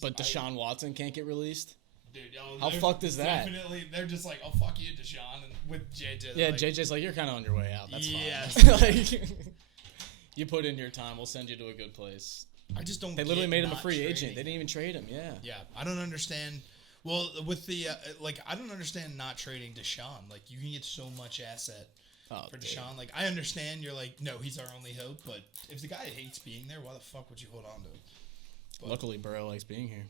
But Deshaun Watson can't get released? Dude, how fucked is that? Definitely, they're just like, oh, fuck you, Deshaun. And with JJ. Yeah, like, JJ's like, you're kind of on your way out. That's fine. Like, you put in your time. We'll send you to a good place. I just don't. They literally made him a free agent. They didn't even trade him. Yeah. Yeah, I don't understand. Well, with the I don't understand not trading Deshaun. Like, you can get so much asset for Deshaun. Dude. Like, I understand you're like, no, he's our only hope. But if the guy hates being there, why the fuck would you hold on to him? But, luckily, Burrow likes being here.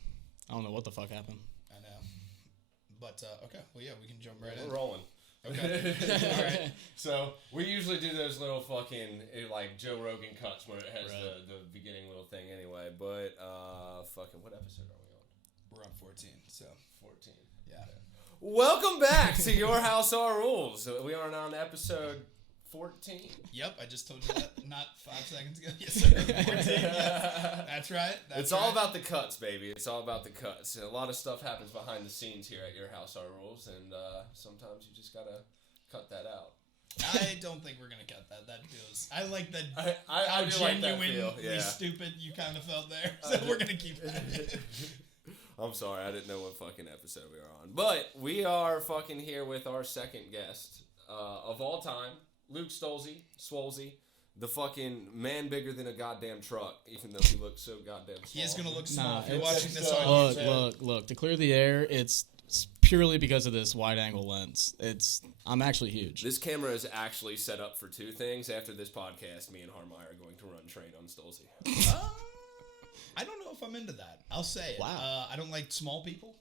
I don't know what the fuck happened. I know. But okay, well, yeah, we can jump right in. We're rolling. Okay. All right. So we usually do those little fucking like Joe Rogan cuts where it has the beginning little thing anyway. But fucking what episode are we on? We're on 14. So 14. Yeah. Welcome back to Your House Our Rules. We are now on episode 14. Yep, I just told you that not 5 seconds ago. Yes, sir. 14. Yes. That's right. It's all about the cuts, baby. It's all about the cuts. A lot of stuff happens behind the scenes here at Your House Our Rules, and sometimes you just gotta cut that out. I don't think we're gonna cut that. That feels. I like that. I do like that feel. Yeah. Stupid you kind of felt there. So we're gonna keep that. I'm sorry, I didn't know what fucking episode we were on, but we are fucking here with our second guest of all time, Luke Stolze, the fucking man bigger than a goddamn truck, even though he looks so goddamn small. He is gonna look small. If you're watching this on YouTube. Look. To clear the air, it's purely because of this wide-angle lens. I'm actually huge. This camera is actually set up for two things. After this podcast, me and Harmeyer are going to run trade on Stolze. I don't know if I'm into that. I'll say it. Wow. I don't like small people.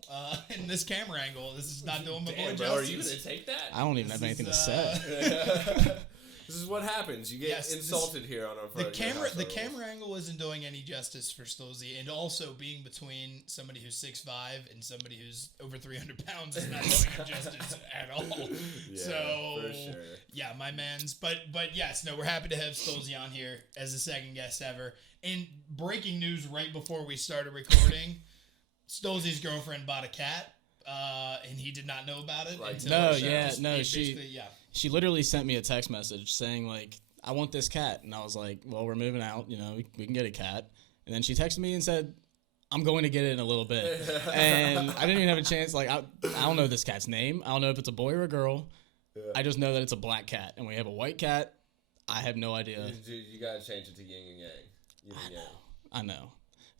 In this camera angle, this is not doing my boy bro, justice. Are you going to take that? I don't even have anything to say. This is what happens. You get insulted here on our the camera angle isn't doing any justice for Stolze, and also being between somebody who's 6'5" and somebody who's over 300 pounds is not doing him justice at all. Yeah, so for sure. Yeah, my man's. But yes, no, we're happy to have Stolze on here as the second guest ever. And breaking news right before we started recording, Stolze's girlfriend bought a cat, and he did not know about it. Right. She literally sent me a text message saying, like, I want this cat. And I was like, well, we're moving out. You know, we can get a cat. And then she texted me and said, I'm going to get it in a little bit. And I didn't even have a chance. Like, I don't know this cat's name. I don't know if it's a boy or a girl. Yeah. I just know that it's a black cat. And we have a white cat. I have no idea. You got to change it to yin and yang. I know.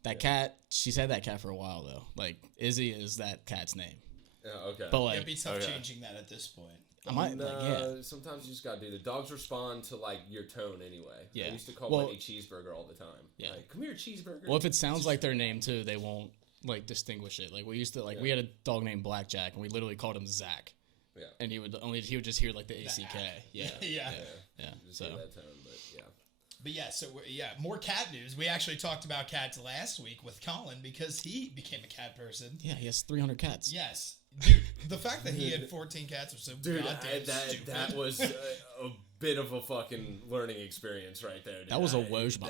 That cat, she's had that cat for a while, though. Like, Izzy is that cat's name. Yeah, okay. But, like, it'd be tough changing that at this point. Sometimes you just gotta do the dogs respond to like your tone anyway. Yeah. I used to call Wendy Cheeseburger all the time. Yeah. Like, come here, Cheeseburger. Well, if it sounds like their name too, they won't like distinguish it. Like we used to we had a dog named Blackjack, and we literally called him Zach. Yeah. And he would just hear like the ACK. Yeah. Yeah. Just hear that tone, but yeah. But yeah, more cat news. We actually talked about cats last week with Colin because he became a cat person. Yeah, he has 300 cats. Yes. Dude, the fact that he had 14 cats was so goddamn stupid. That was a bit of a fucking learning experience right there. Dude. That was a Woj bomb.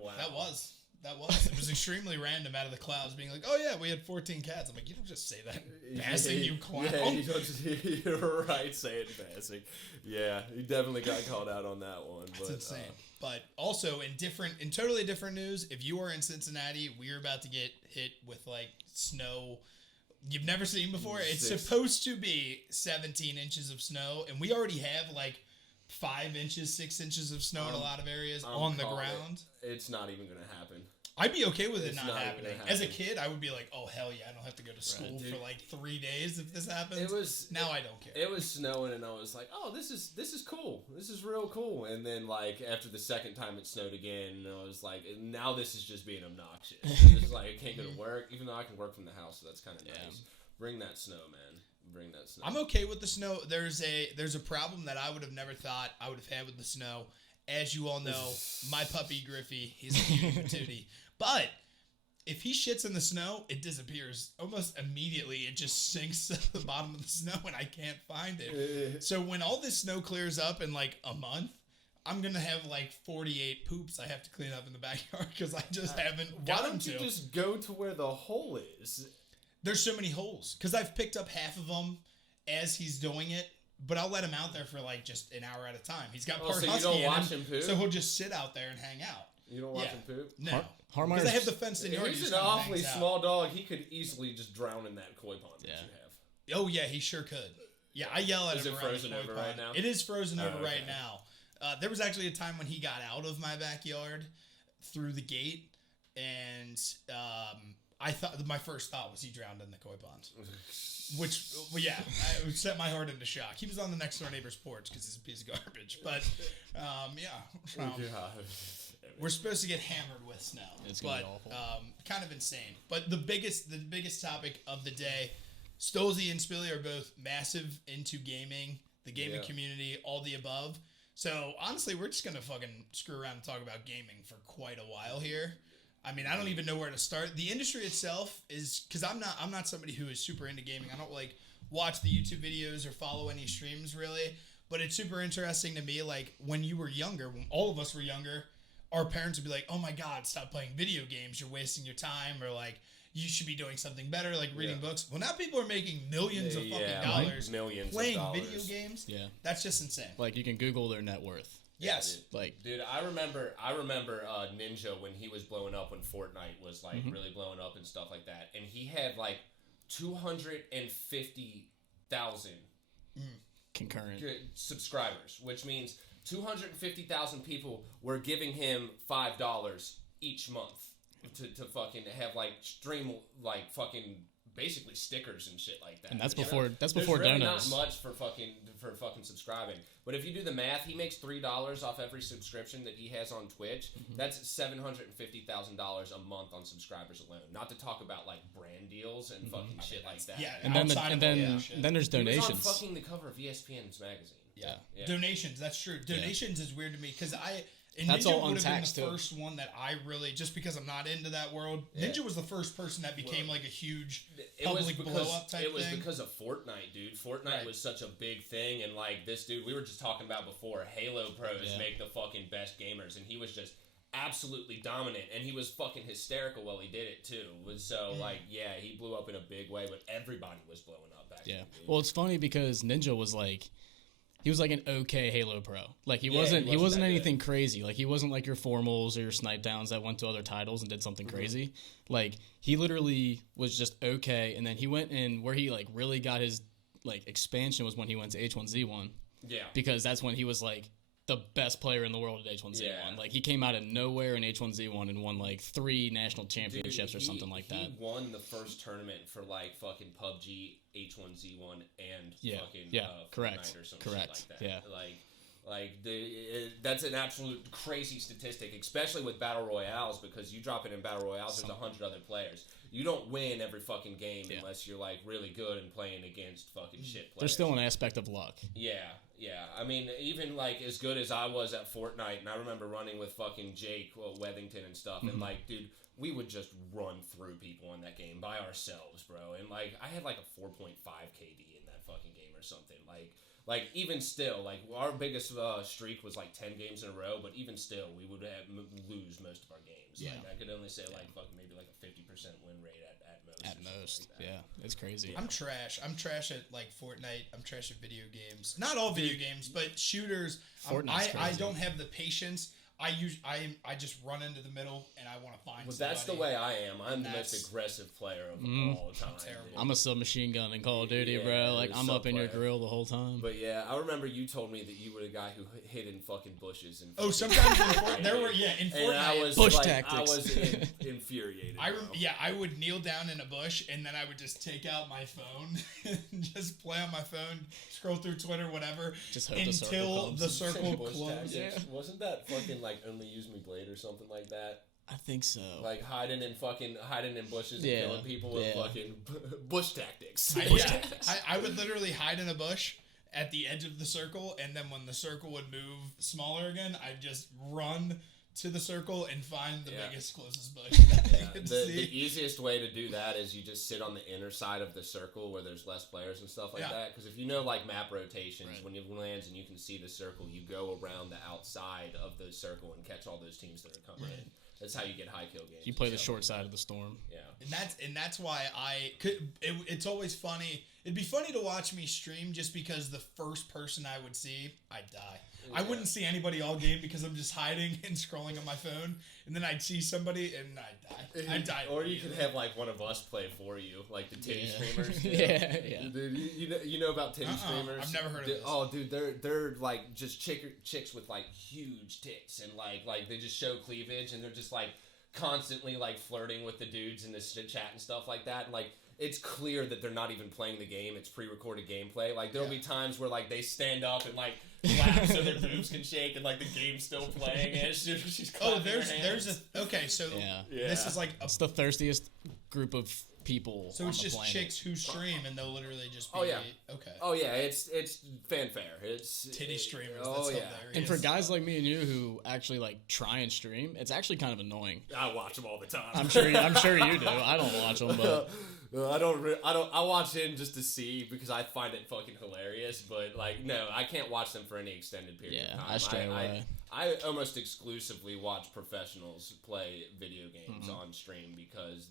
Wow. That was. It was extremely random out of the clouds being like, oh yeah, we had 14 cats. I'm like, you don't just say that passing, you clown. Yeah, you don't just, you're right, say it passing. Yeah, you definitely got called out on that one. That's insane. But also in totally different news, if you are in Cincinnati, we're about to get hit with like snow you've never seen before. It's supposed to be 17 inches of snow, and we already have like 5 inches, 6 inches of snow in a lot of areas on the ground. It's not even going to happen. I'd be okay with it not happening. As a kid, I would be like, oh, hell yeah, I don't have to go to school for like 3 days if this happens. Now I don't care. It was snowing, and I was like, oh, this is cool. This is real cool. And then, like, after the second time it snowed again, I was like, now this is just being obnoxious. It's like, I can't go to work, even though I can work from the house, so that's kind of nice. Bring that snow, man. Bring that snow. I'm okay with the snow. There's a problem that I would have never thought I would have had with the snow. As you all know, my puppy Griffey, he's a huge patootie. But if he shits in the snow, it disappears almost immediately. It just sinks to the bottom of the snow, and I can't find it. So when all this snow clears up in like a month, I'm going to have like 48 poops I have to clean up in the backyard because I just haven't gotten to. Why don't you just go to where the hole is? There's so many holes because I've picked up half of them as he's doing it. But I'll let him out there for like just an hour at a time. He's got part husky so you don't watch him poop? So he'll just sit out there and hang out. You don't watch him poop? No. Because they have the fenced-in yard. He's an awfully small dog. He could easily just drown in that koi pond that you have. Oh, yeah, he sure could. Yeah, I yell at him. Is it frozen over right now? It is frozen over right now. There was actually a time when he got out of my backyard through the gate, and I thought my first thought was he drowned in the koi pond. Which, well, yeah, it set my heart into shock. He was on the next door neighbor's porch because he's a piece of garbage. But, we're supposed to get hammered with snow. It's gonna be awful. Kind of insane. But the biggest topic of the day, Stolze and Spilly are both massive into gaming, the gaming community, all the above. So honestly, we're just gonna fucking screw around and talk about gaming for quite a while here. I mean, I don't even know where to start. The industry itself is, because I'm not somebody who is super into gaming. I don't like watch the YouTube videos or follow any streams really. But it's super interesting to me. Like when you were younger, when all of us were younger, our parents would be like, "Oh my God, stop playing video games. You're wasting your time," or like, "You should be doing something better, like reading books." Well, now people are making millions of fucking dollars playing video games. Yeah, that's just insane. Like you can Google their net worth. Yes. Dude, I remember Ninja when he was blowing up, when Fortnite was like really blowing up and stuff like that, and he had like 250,000 concurrent subscribers, which means 250,000 people were giving him $5 each month to fucking have like stream like fucking basically stickers and shit like that. And that's before There's really not much for fucking subscribing. But if you do the math, he makes $3 off every subscription that he has on Twitch. That's $750,000 a month on subscribers alone. Not to talk about like brand deals and fucking shit like that. Yeah, and then there's donations. He was on fucking the cover of ESPN's magazine. Yeah. Donations. That's true. Donations is weird to me because that's Ninja all would have untaxed been the first one that I really, just because I'm not into that world. Ninja was the first person that became like a huge public blow up type thing. It was because of Fortnite, dude. Fortnite was such a big thing, and like this dude, we were just talking about before, Halo pros make the fucking best gamers, and he was just absolutely dominant, and he was fucking hysterical while he did it too. So he blew up in a big way, but everybody was blowing up back then. Yeah. Well, it's funny because Ninja was like, he was like an okay Halo pro. Like he wasn't anything crazy. Like he wasn't like your Formals or your Snipe Downs that went to other titles and did something crazy. Like he literally was just okay. And then he went in where he like really got his like expansion was when he went to H1Z1. Yeah. Because that's when he was like the best player in the world at H1Z1. Yeah. Like he came out of nowhere in H1Z1 and won like 3 national championships or something like that. He won the first tournament for like fucking PUBG, H1Z1, and fucking correct. Fortnite or something like that. Yeah. That's an absolute crazy statistic, especially with battle royales, because you drop it in battle royales, there's 100 other players. You don't win every fucking game unless you're like really good and playing against fucking shit players. There's still an aspect of luck. Yeah. I mean, even like as good as I was at Fortnite, and I remember running with fucking Jake Wethington and stuff, and like, dude, we would just run through people in that game by ourselves, bro. And like, I had like a 4.5 KD in that fucking game or something. Like even still, like our biggest streak was like 10 games in a row, but even still, we would lose most of our games. Yeah. Like I could only say like fucking maybe like a 50% win rate at most. At most, like it's crazy. I'm trash. I'm trash at like Fortnite. I'm trash at video games. Not all video games, but shooters. I don't have the patience. I just run into the middle and I want to find somebody. That's the way I am. I'm the most aggressive player of all time. I'm a submachine gun in Call of Duty, bro. Like I'm up in your grill the whole time. But yeah, I remember you told me that you were the guy who hid in fucking bushes. And sometimes there were in Fortnite bush tactics. I was infuriated. I would kneel down in a bush and then I would just take out my phone and just play on my phone, scroll through Twitter, whatever, just hope until the circle closed. Yeah. Wasn't that fucking like Only Use Me Blade or something like that? I think so. Like hiding in bushes and killing people with fucking bush tactics. I would literally hide in a bush at the edge of the circle, and then when the circle would move smaller again, I'd just run to the circle and find the biggest, closest bush. The easiest way to do that is you just sit on the inner side of the circle where there's less players and stuff like that. Because if you know like map rotations, when you land and you can see the circle, you go around the outside of the circle and catch all those teams that are coming in. That's how you get high kill games. You play the short side of the storm. Yeah, and that's why it's always funny. It'd be funny to watch me stream just because the first person I would see, I'd die. Yeah. I wouldn't see anybody all game because I'm just hiding and scrolling on my phone, and then I'd see somebody and I'd die. I'd die. Or you could have like one of us play for you, like the titty streamers. Yeah. Dude, you know about titty streamers? I've never heard of this. Oh, dude, they're like just chicks with like huge tits and like they just show cleavage and they're just like constantly like flirting with the dudes in this chat and stuff like that. And, like, it's clear that they're not even playing the game. It's pre-recorded gameplay. Like, there'll be times where, like, they stand up and, like, clap so their boobs can shake and, like, the game's still playing. And she's clapping her hands. Okay, so this is, like... It's the thirstiest group of people So it's just chicks who stream and they'll literally just be... Oh, yeah. Okay. Oh, yeah, it's fanfare. It's... Titty streamers, that's hilarious. And for guys like me and you who actually, like, try and stream, it's actually kind of annoying. I watch them all the time. I'm sure you do. I don't watch them, but... I watch him just to see because I find it fucking hilarious. But like, no, I can't watch them for any extended period of time. I stray away. I almost exclusively watch professionals play video games on stream because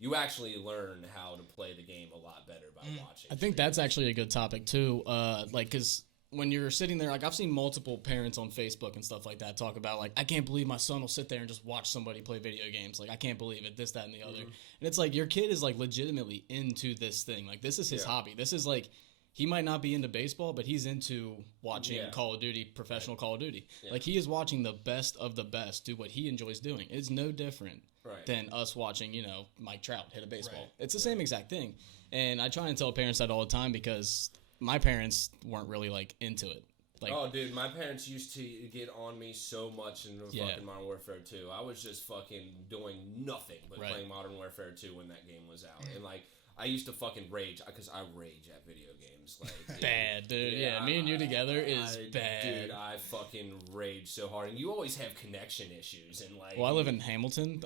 you actually learn how to play the game a lot better by watching. I think that's actually a good topic too. Like, because when you're sitting there, like, I've seen multiple parents on Facebook and stuff like that talk about, like, I can't believe my son will sit there and just watch somebody play video games. Like, I can't believe it, this, that, and the other. And it's like, your kid is, like, legitimately into this thing. Like, this is his hobby. This is, like, he might not be into baseball, but he's into watching Call of Duty, professional Call of Duty. Yeah. Like, he is watching the best of the best do what he enjoys doing. It's no different than us watching, Mike Trout hit a baseball. Right. It's the same exact thing. And I try and tell parents that all the time because my parents weren't really, like, into it. Like, oh, dude, my parents used to get on me so much in fucking Modern Warfare 2. I was just fucking doing nothing but playing Modern Warfare 2 when that game was out. And, like, I used to fucking rage because I rage at video games. Like, bad, dude. Yeah, me and you together is bad. Dude, I fucking rage so hard. And you always have connection issues. And like, well, I live in Hamilton.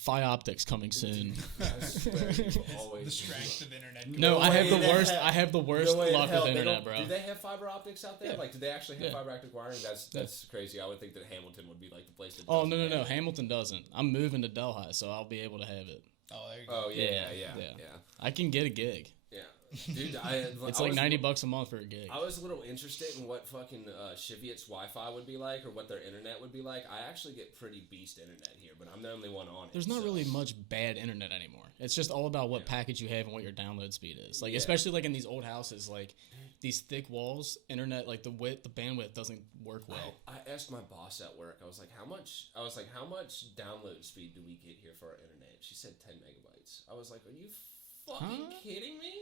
Phi Optics coming soon. The strength of internet. No, I have the worst. I have the worst luck with internet, bro. Do they have fiber optics out there? Yeah. Like, do they actually have fiber optic wiring? That's crazy. I would think that Hamilton would be like the place to. Oh no, Hamilton doesn't. I'm moving to Delhi, so I'll be able to have it. Oh, there you go. Oh yeah. I can get a gig. Yeah. Dude, it's like $90 a month for a gig. I was a little interested in what fucking Cheviot's Wi-Fi would be like, or what their internet would be like. I actually get pretty beast internet here, but I'm the only one on it. There's not really much bad internet anymore. It's just all about what package you have and what your download speed is. Like, especially like in these old houses, like these thick walls, internet, like the bandwidth doesn't work well. I asked my boss at work. I was like, how much download speed do we get here for our internet? She said 10 megabytes. I was like, are you fucking kidding me?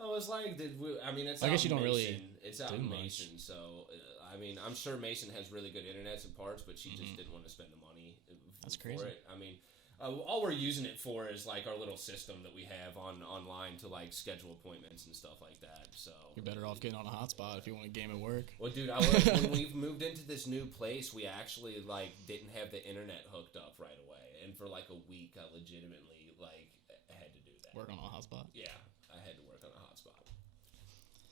I was like, it's I guess you don't Mason. really It's out in Mason, so, I'm sure Mason has really good internets and parts, but she just didn't want to spend the money for it. I mean, all we're using it for is, like, our little system that we have online to, like, schedule appointments and stuff like that, so. You're better off getting on a hotspot if you want to game at work. Well, dude, when we've moved into this new place, we actually, like, didn't have the internet hooked up right away, and for, like, a week, I legitimately, like, had to do that. Work on a hotspot? Yeah, I had to work on a hotspot.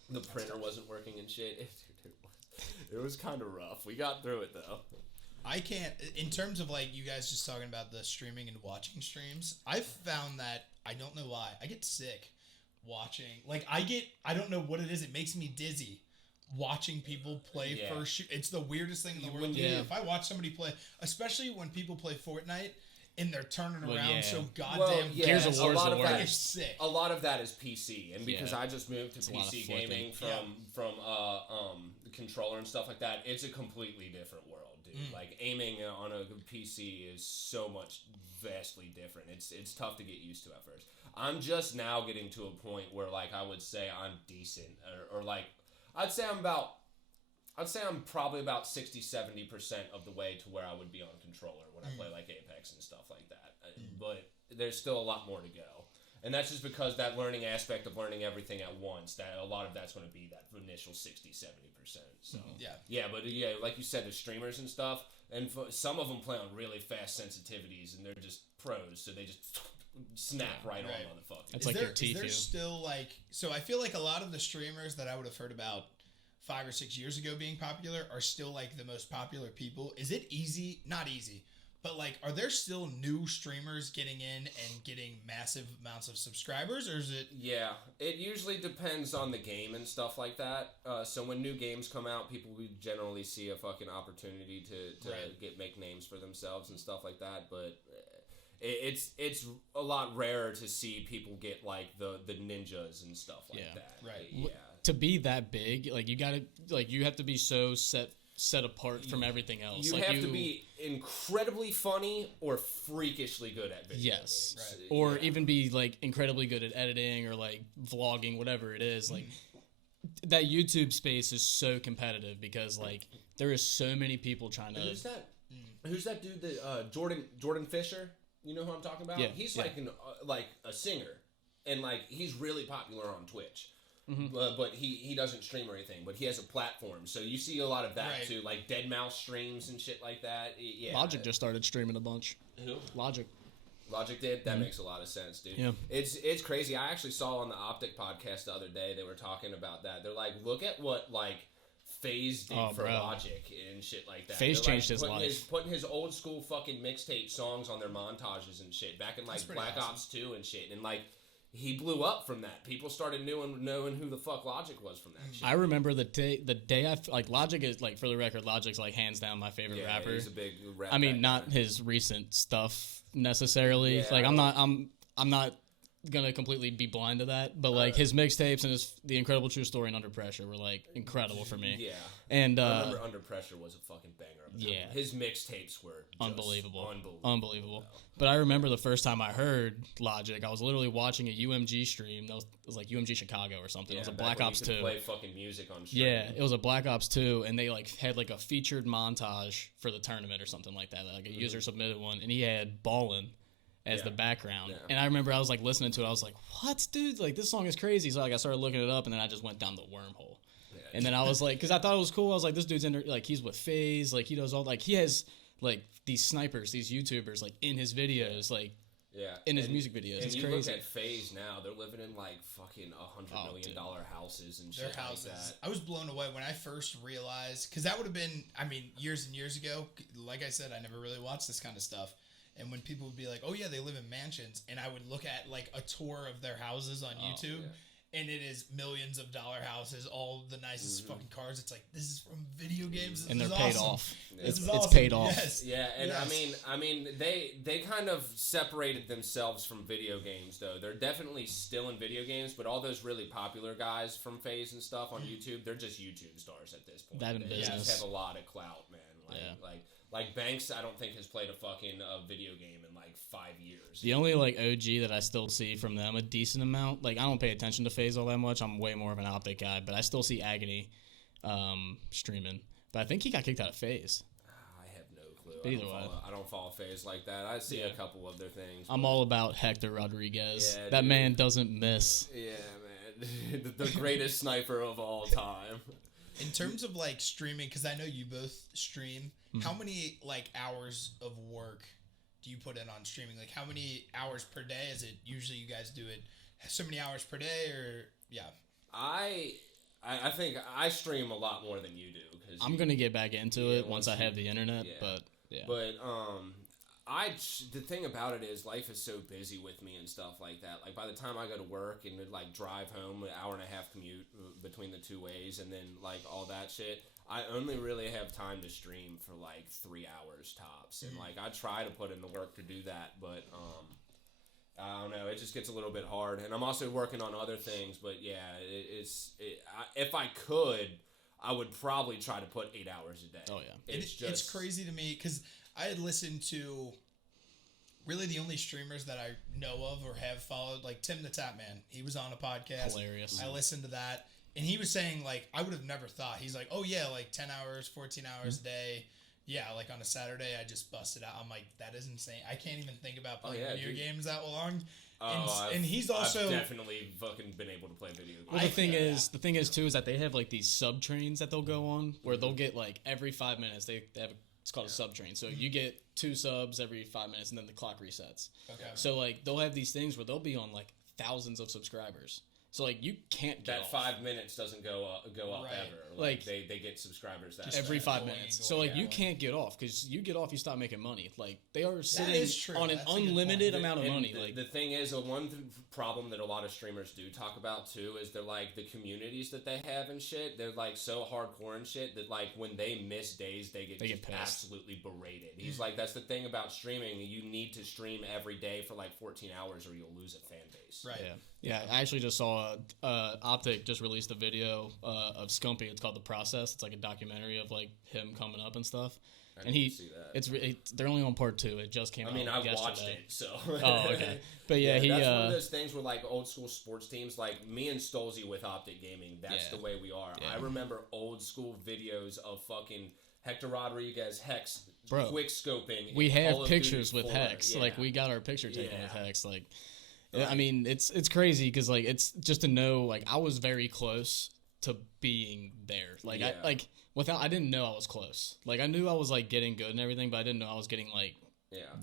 The printer wasn't working and shit. It was kind of rough. We got through it, though. I can't, in terms of, like, you guys just talking about the streaming and watching streams, I've found that, I don't know why, I get sick watching. Like, I don't know what it is, it makes me dizzy watching people play first shoot. It's the weirdest thing in the world. Yeah. If I watch somebody play, especially when people play Fortnite, and they're turning around so goddamn. Gears of War is the worst. Sick. A lot of that is PC, and because I just moved to PC gaming from the controller and stuff like that, it's a completely different world, dude. Like, aiming on a PC is so much vastly different. It's tough to get used to at first. I'm just now getting to a point where, like, I would say I'm decent, or like, I'd say I'm probably about 60-70% of the way to where I would be on controller when I play like Apex and stuff like that. But there's still a lot more to go. And that's just because that learning aspect of learning everything at once, that a lot of that's going to be that initial 60-70%. So but like you said, the streamers and stuff, and some of them play on really fast sensitivities, and they're just pros, so they just snap right on motherfuckers. It's like your teeth. Is there still, like, so I feel like a lot of the streamers that I would have heard about 5 or 6 years ago being popular are still, like, the most popular people. Is it easy? Not easy, But, like, are there still new streamers getting in and getting massive amounts of subscribers, or is it... Yeah, it usually depends on the game and stuff like that. So when new games come out, people would generally see a fucking opportunity to make names for themselves and stuff like that. But it's a lot rarer to see people get, like, the ninjas and stuff like that. Right. Yeah. To be that big, like, you have to be so set apart from everything else. You like have to be incredibly funny or freakishly good at video yes games. Right. Or even be like incredibly good at editing or like vlogging, whatever it is. Like that YouTube space is so competitive because like there is so many people trying to... Who's that dude that Jordan Fisher, you know who I'm talking about? He's like a singer, and like he's really popular on Twitch. But he doesn't stream or anything, but he has a platform, so you see a lot of that too, like Deadmau5 streams and shit like that. Yeah, Logic just started streaming a bunch. Who? Logic did? That makes a lot of sense, dude. Yeah. It's crazy. I actually saw on the Optic podcast the other day, they were talking about that. They're like, look at what like FaZe did for Logic and shit like that. FaZe changed his life. Putting his old school fucking mixtape songs on their montages and shit back in like Black Ops 2 and shit, and like he blew up from that. People started knowing who the fuck Logic was from that shit. I remember the day I like Logic is like, for the record, Logic's like hands down my favorite rapper. He's a big rap. I mean, not his recent stuff necessarily. Yeah, like I'm not gonna completely be blind to that, but like his mixtapes and the Incredible True Story and Under Pressure were like incredible for me. Yeah, and I remember Under Pressure was a fucking banger. Yeah, his mixtapes were unbelievable. But I remember the first time I heard Logic, I was literally watching a UMG stream. It was like UMG Chicago or something. Yeah, it was a Black Ops 2. Play fucking music on stream. Yeah, it was a Black Ops 2, and they like had like a featured montage for the tournament or something like that. Like a user submitted one, and he had Ballin' as the background. Yeah. And I remember I was like listening to it. I was like, "What, dude? Like this song is crazy." So like I started looking it up, and then I just went down the wormhole. Yeah. And then I was like, because I thought it was cool. I was like, "This dude's in there, like he's with FaZe. Like he does all like he has like these snipers, these YouTubers like in his videos, like." Yeah, in his music videos. And it's you crazy. Look at FaZe now; they're living in like fucking $100 million houses and shit. Their houses. Like that. I was blown away when I first realized, because that would have been, I mean, years and years ago. Like I said, I never really watched this kind of stuff. And when people would be like, "Oh yeah, they live in mansions," and I would look at like a tour of their houses on YouTube. Yeah. And it is millions of dollar houses, all the nicest fucking cars. It's like, this is from video games. This and they're is paid awesome. off. Yeah. It's paid off. Yes. Yeah, and yes. I mean, they kind of separated themselves from video games, though. They're definitely still in video games, but all those really popular guys from FaZe and stuff on YouTube, they're just YouTube stars at this point. That in business. They just have a lot of clout, man. Like Banks, I don't think has played a fucking video game in like 5 years. The only like OG that I still see from them a decent amount. Like I don't pay attention to FaZe all that much. I'm way more of an Optic guy, but I still see Agony streaming. But I think he got kicked out of FaZe. I have no clue. Either way, I don't follow FaZe like that. I see a couple of their things. I'm all about Hector Rodriguez. Yeah, that man doesn't miss. Yeah, man, the greatest sniper of all time. In terms of like streaming, because I know you both stream, how many like hours of work do you put in on streaming? Like how many hours per day is it usually you guys do it? So many hours per day, or I think I stream a lot more than you do. Cause I'm gonna get back into it once I have the internet, but the thing about it is life is so busy with me and stuff like that. Like by the time I go to work and like drive home, an hour and a half commute between the two ways, and then like all that shit, I only really have time to stream for like 3 hours tops. And like I try to put in the work to do that, but I don't know, it just gets a little bit hard. And I'm also working on other things, but yeah, if I could, I would probably try to put 8 hours a day. Oh yeah, it's crazy to me because I had listened to really the only streamers that I know of or have followed, like Tim the Tap Man. He was on a podcast. Hilarious. I listened to that, and he was saying, like, I would have never thought. He's like, oh, yeah, like 10 hours, 14 hours a day. Yeah, like on a Saturday, I just busted out. I'm like, that is insane. I can't even think about playing video games that long. And he's also I've definitely fucking been able to play video games. Well, the thing is too is that they have like these sub trains that they'll go on where they'll get like every 5 minutes they have it's called a sub train. So you get 2 subs every 5 minutes and then the clock resets. Okay. So like they'll have these things where they'll be on like thousands of subscribers. So like you can't get that off. 5 minutes doesn't go up Right. ever. Like, they get subscribers that every Just 5 going minutes. and So going, like yeah. you can't get off because you get off, you stop making money. Like they are is sitting true. on an That's a good unlimited point. amount of And money. The, Like the thing is, one problem that a lot of streamers do talk about too is they're like the communities that they have and shit. They're like so hardcore and shit that like when they miss days, they get pissed. absolutely berated. He's like, that's the thing about streaming. You need to stream every day for like 14 hours or you'll lose a fan base. Right. yeah. I actually just saw Optic just released a video of Scumpy. It's called The Process. It's like a documentary of like him coming up and stuff. I And didn't see that. they're only on part 2. It just came out. I mean, I yesterday. watched it, so. Oh, okay. But yeah, that's one of those things where like old school sports teams, like me and Stolze with Optic Gaming, that's the way we are. Yeah. I remember old school videos of fucking Hector Rodriguez, Hex, Bro, quick scoping. we in have Call of pictures Duty with 4. Hex. Yeah. Like we got our picture taken with Yeah. Hex. Like, I mean, it's crazy because like it's just to know like I was very close to being there. Like Yeah. I didn't know I was close. Like I knew I was like getting good and everything, but I didn't know I was getting like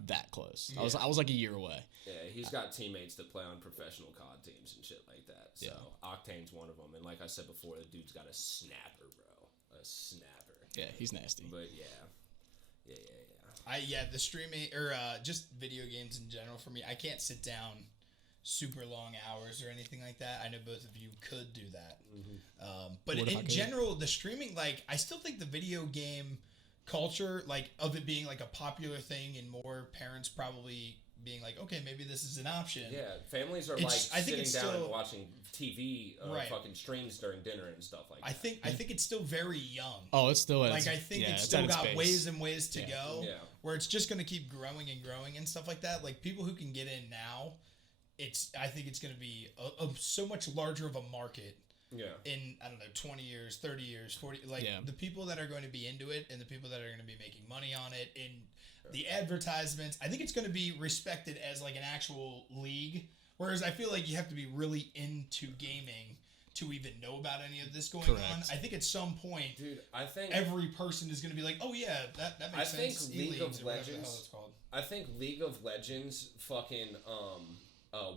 that close. I was like a year away. Yeah, he's got teammates that play on professional COD teams and shit like that. So Octane's one of them, and like I said before, the dude's got a snapper, bro, a snapper. Yeah, he's nasty. But The streaming or just video games in general for me, I can't sit down super long hours or anything like that. I know both of you could do that. But What if I in could? general, the streaming, like, I still think the video game culture, like, of it being like a popular thing and more parents probably being like, okay, maybe this is an option. Yeah, families are It's- like I think sitting it's down still- and watching TV, Right. fucking streams during dinner and stuff like that. I think it's still very young. Oh, it's still Like, I think it's at still its got base. ways and ways to Yeah. go Yeah. where it's just going to keep growing and growing and stuff like that. Like, people who can get in now, I think it's going to be a so much larger of a market Yeah. in, I don't know, 20 years, 30 years, 40. Like, Yeah. the people that are going to be into it and the people that are going to be making money on it and the advertisements, I think it's going to be respected as like an actual league. Whereas I feel like you have to be really into gaming to even know about any of this going on. Correct. I think at some point, Dude, I think every person is going to be like, oh yeah, that makes sense. think League E-Leagues of or whatever the hell Legends- it's called. I think League of Legends fucking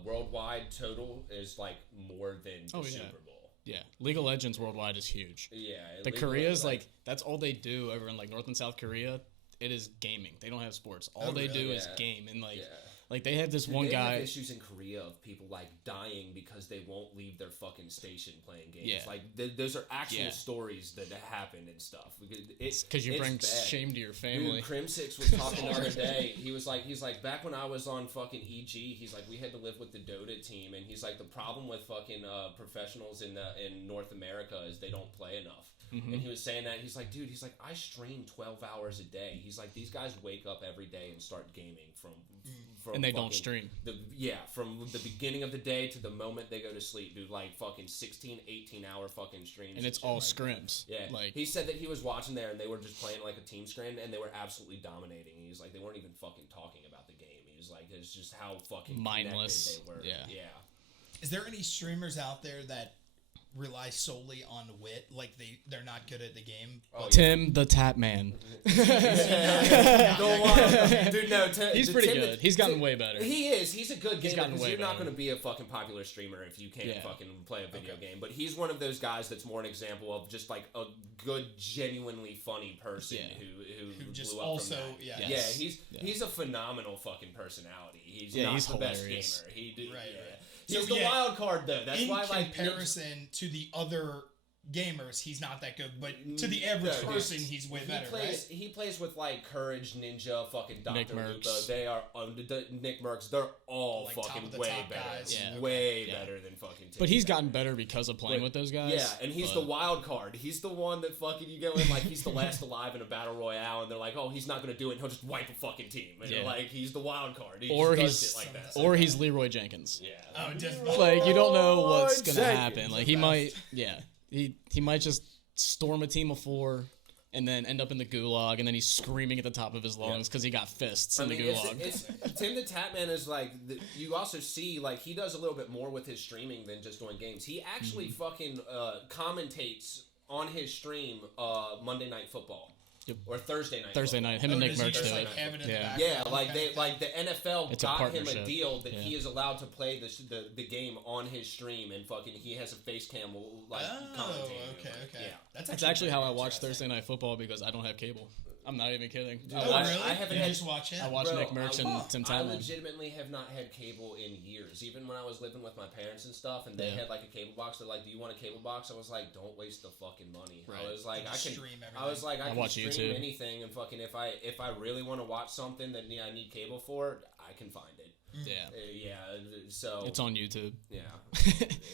worldwide total is like more than the Oh, yeah. Super Bowl. Yeah, League of Legends worldwide is huge. Yeah. The League of Korea's Legends, like that's all they do over in like North and South Korea. It is gaming. They don't have sports. All Oh, they really? do is Yeah. game and like Yeah. like they have this Dude, one they guy. have issues in Korea of people like dying because they won't leave their fucking station playing games. Yeah. Like those are actual Yeah. stories that happened and stuff. It's because you bring bad. shame to your family. Dude, Crimsix was talking the other day. He's like, back when I was on fucking EG, he's like, we had to live with the Dota team, and he's like, the problem with fucking professionals in North America is they don't play enough. Mm-hmm. And he was saying that he's like, I stream 12 hours a day. He's like, these guys wake up every day and start gaming from And they don't fucking stream. from the beginning of the day to the moment they go to sleep, dude. Like fucking 16, 18-hour fucking streams. And it's shit all like that. scrims. Yeah, Like he said that he was watching there and they were just playing like a team scrim and they were absolutely dominating. He's like, they weren't even fucking talking about the game. He was like, it's just how fucking Mindless. connected they were. Yeah. Is there any streamers out there that rely solely on wit? Like they're not good at the game? Oh, Tim the Tap Man. Dude, no, He's pretty good. He's gotten way better. He is. He's a good gamer gotten because way you're not better. going to be a fucking popular streamer if you can't fucking play a video game. But he's one of those guys that's more an example of just like a good, genuinely funny person who just blew up also from that. Yes. He's a phenomenal fucking personality. He's Yeah, not he's the best hilarious. gamer. Right. He's So, the wild card though. That's In why like comparison to the other gamers, he's not that good. But to the average No, person, he's way better, right? He plays with like Courage Ninja, fucking Dr. Nick Luca. Merckx. They are Nick Merckx. They're all Like top fucking of the way top better. guys. Yeah. Way Yeah. better than fucking. But he's Timmy. gotten better because of playing But- with those guys. Yeah, and he's but- the wild card. He's the one that fucking you go in like he's the last alive in a battle royale, and they're like, oh, he's not gonna do it. And he'll just wipe a fucking team. And you're Yeah. like, he's the wild card. He Or just does he's shit like that. or he's Leroy Jenkins. Yeah. Oh, just Like you don't know what's gonna Jenkins. happen. Like The he best. might, he might just storm a team of 4 and then end up in the gulag, and then he's screaming at the top of his lungs because he got fists in the gulag. It's Tim the Tapman is like you also see like he does a little bit more with his streaming than just doing games. He actually fucking commentates on his stream Monday Night Football. or Thursday night. Thursday football. night. Him and Nick Merckx do it. Have it in Yeah. the Yeah, background like kind they of like the NFL It's a got him a partnership. deal that Yeah. he is allowed to play the game on his stream, and fucking he has a face cam like commentating. okay. Yeah. That's actually how I watch interesting. Thursday Night Football because I don't have cable. I'm not even kidding. Dude, I Oh, watch, really? I haven't You had- just watch it? I watch Nick Merckx and Tim I Tallman. legitimately have not had cable in years. Even when I was living with my parents and stuff, and they Yeah. had like a cable box. They're like, "Do you want a cable box?" I was like, "Don't waste the fucking money." Right. I was like, You "I can stream everything. I was like, I can watch stream YouTube. anything, and fucking if I really want to watch something that I need cable for, I can find it." Yeah. Yeah, so It's on YouTube. yeah,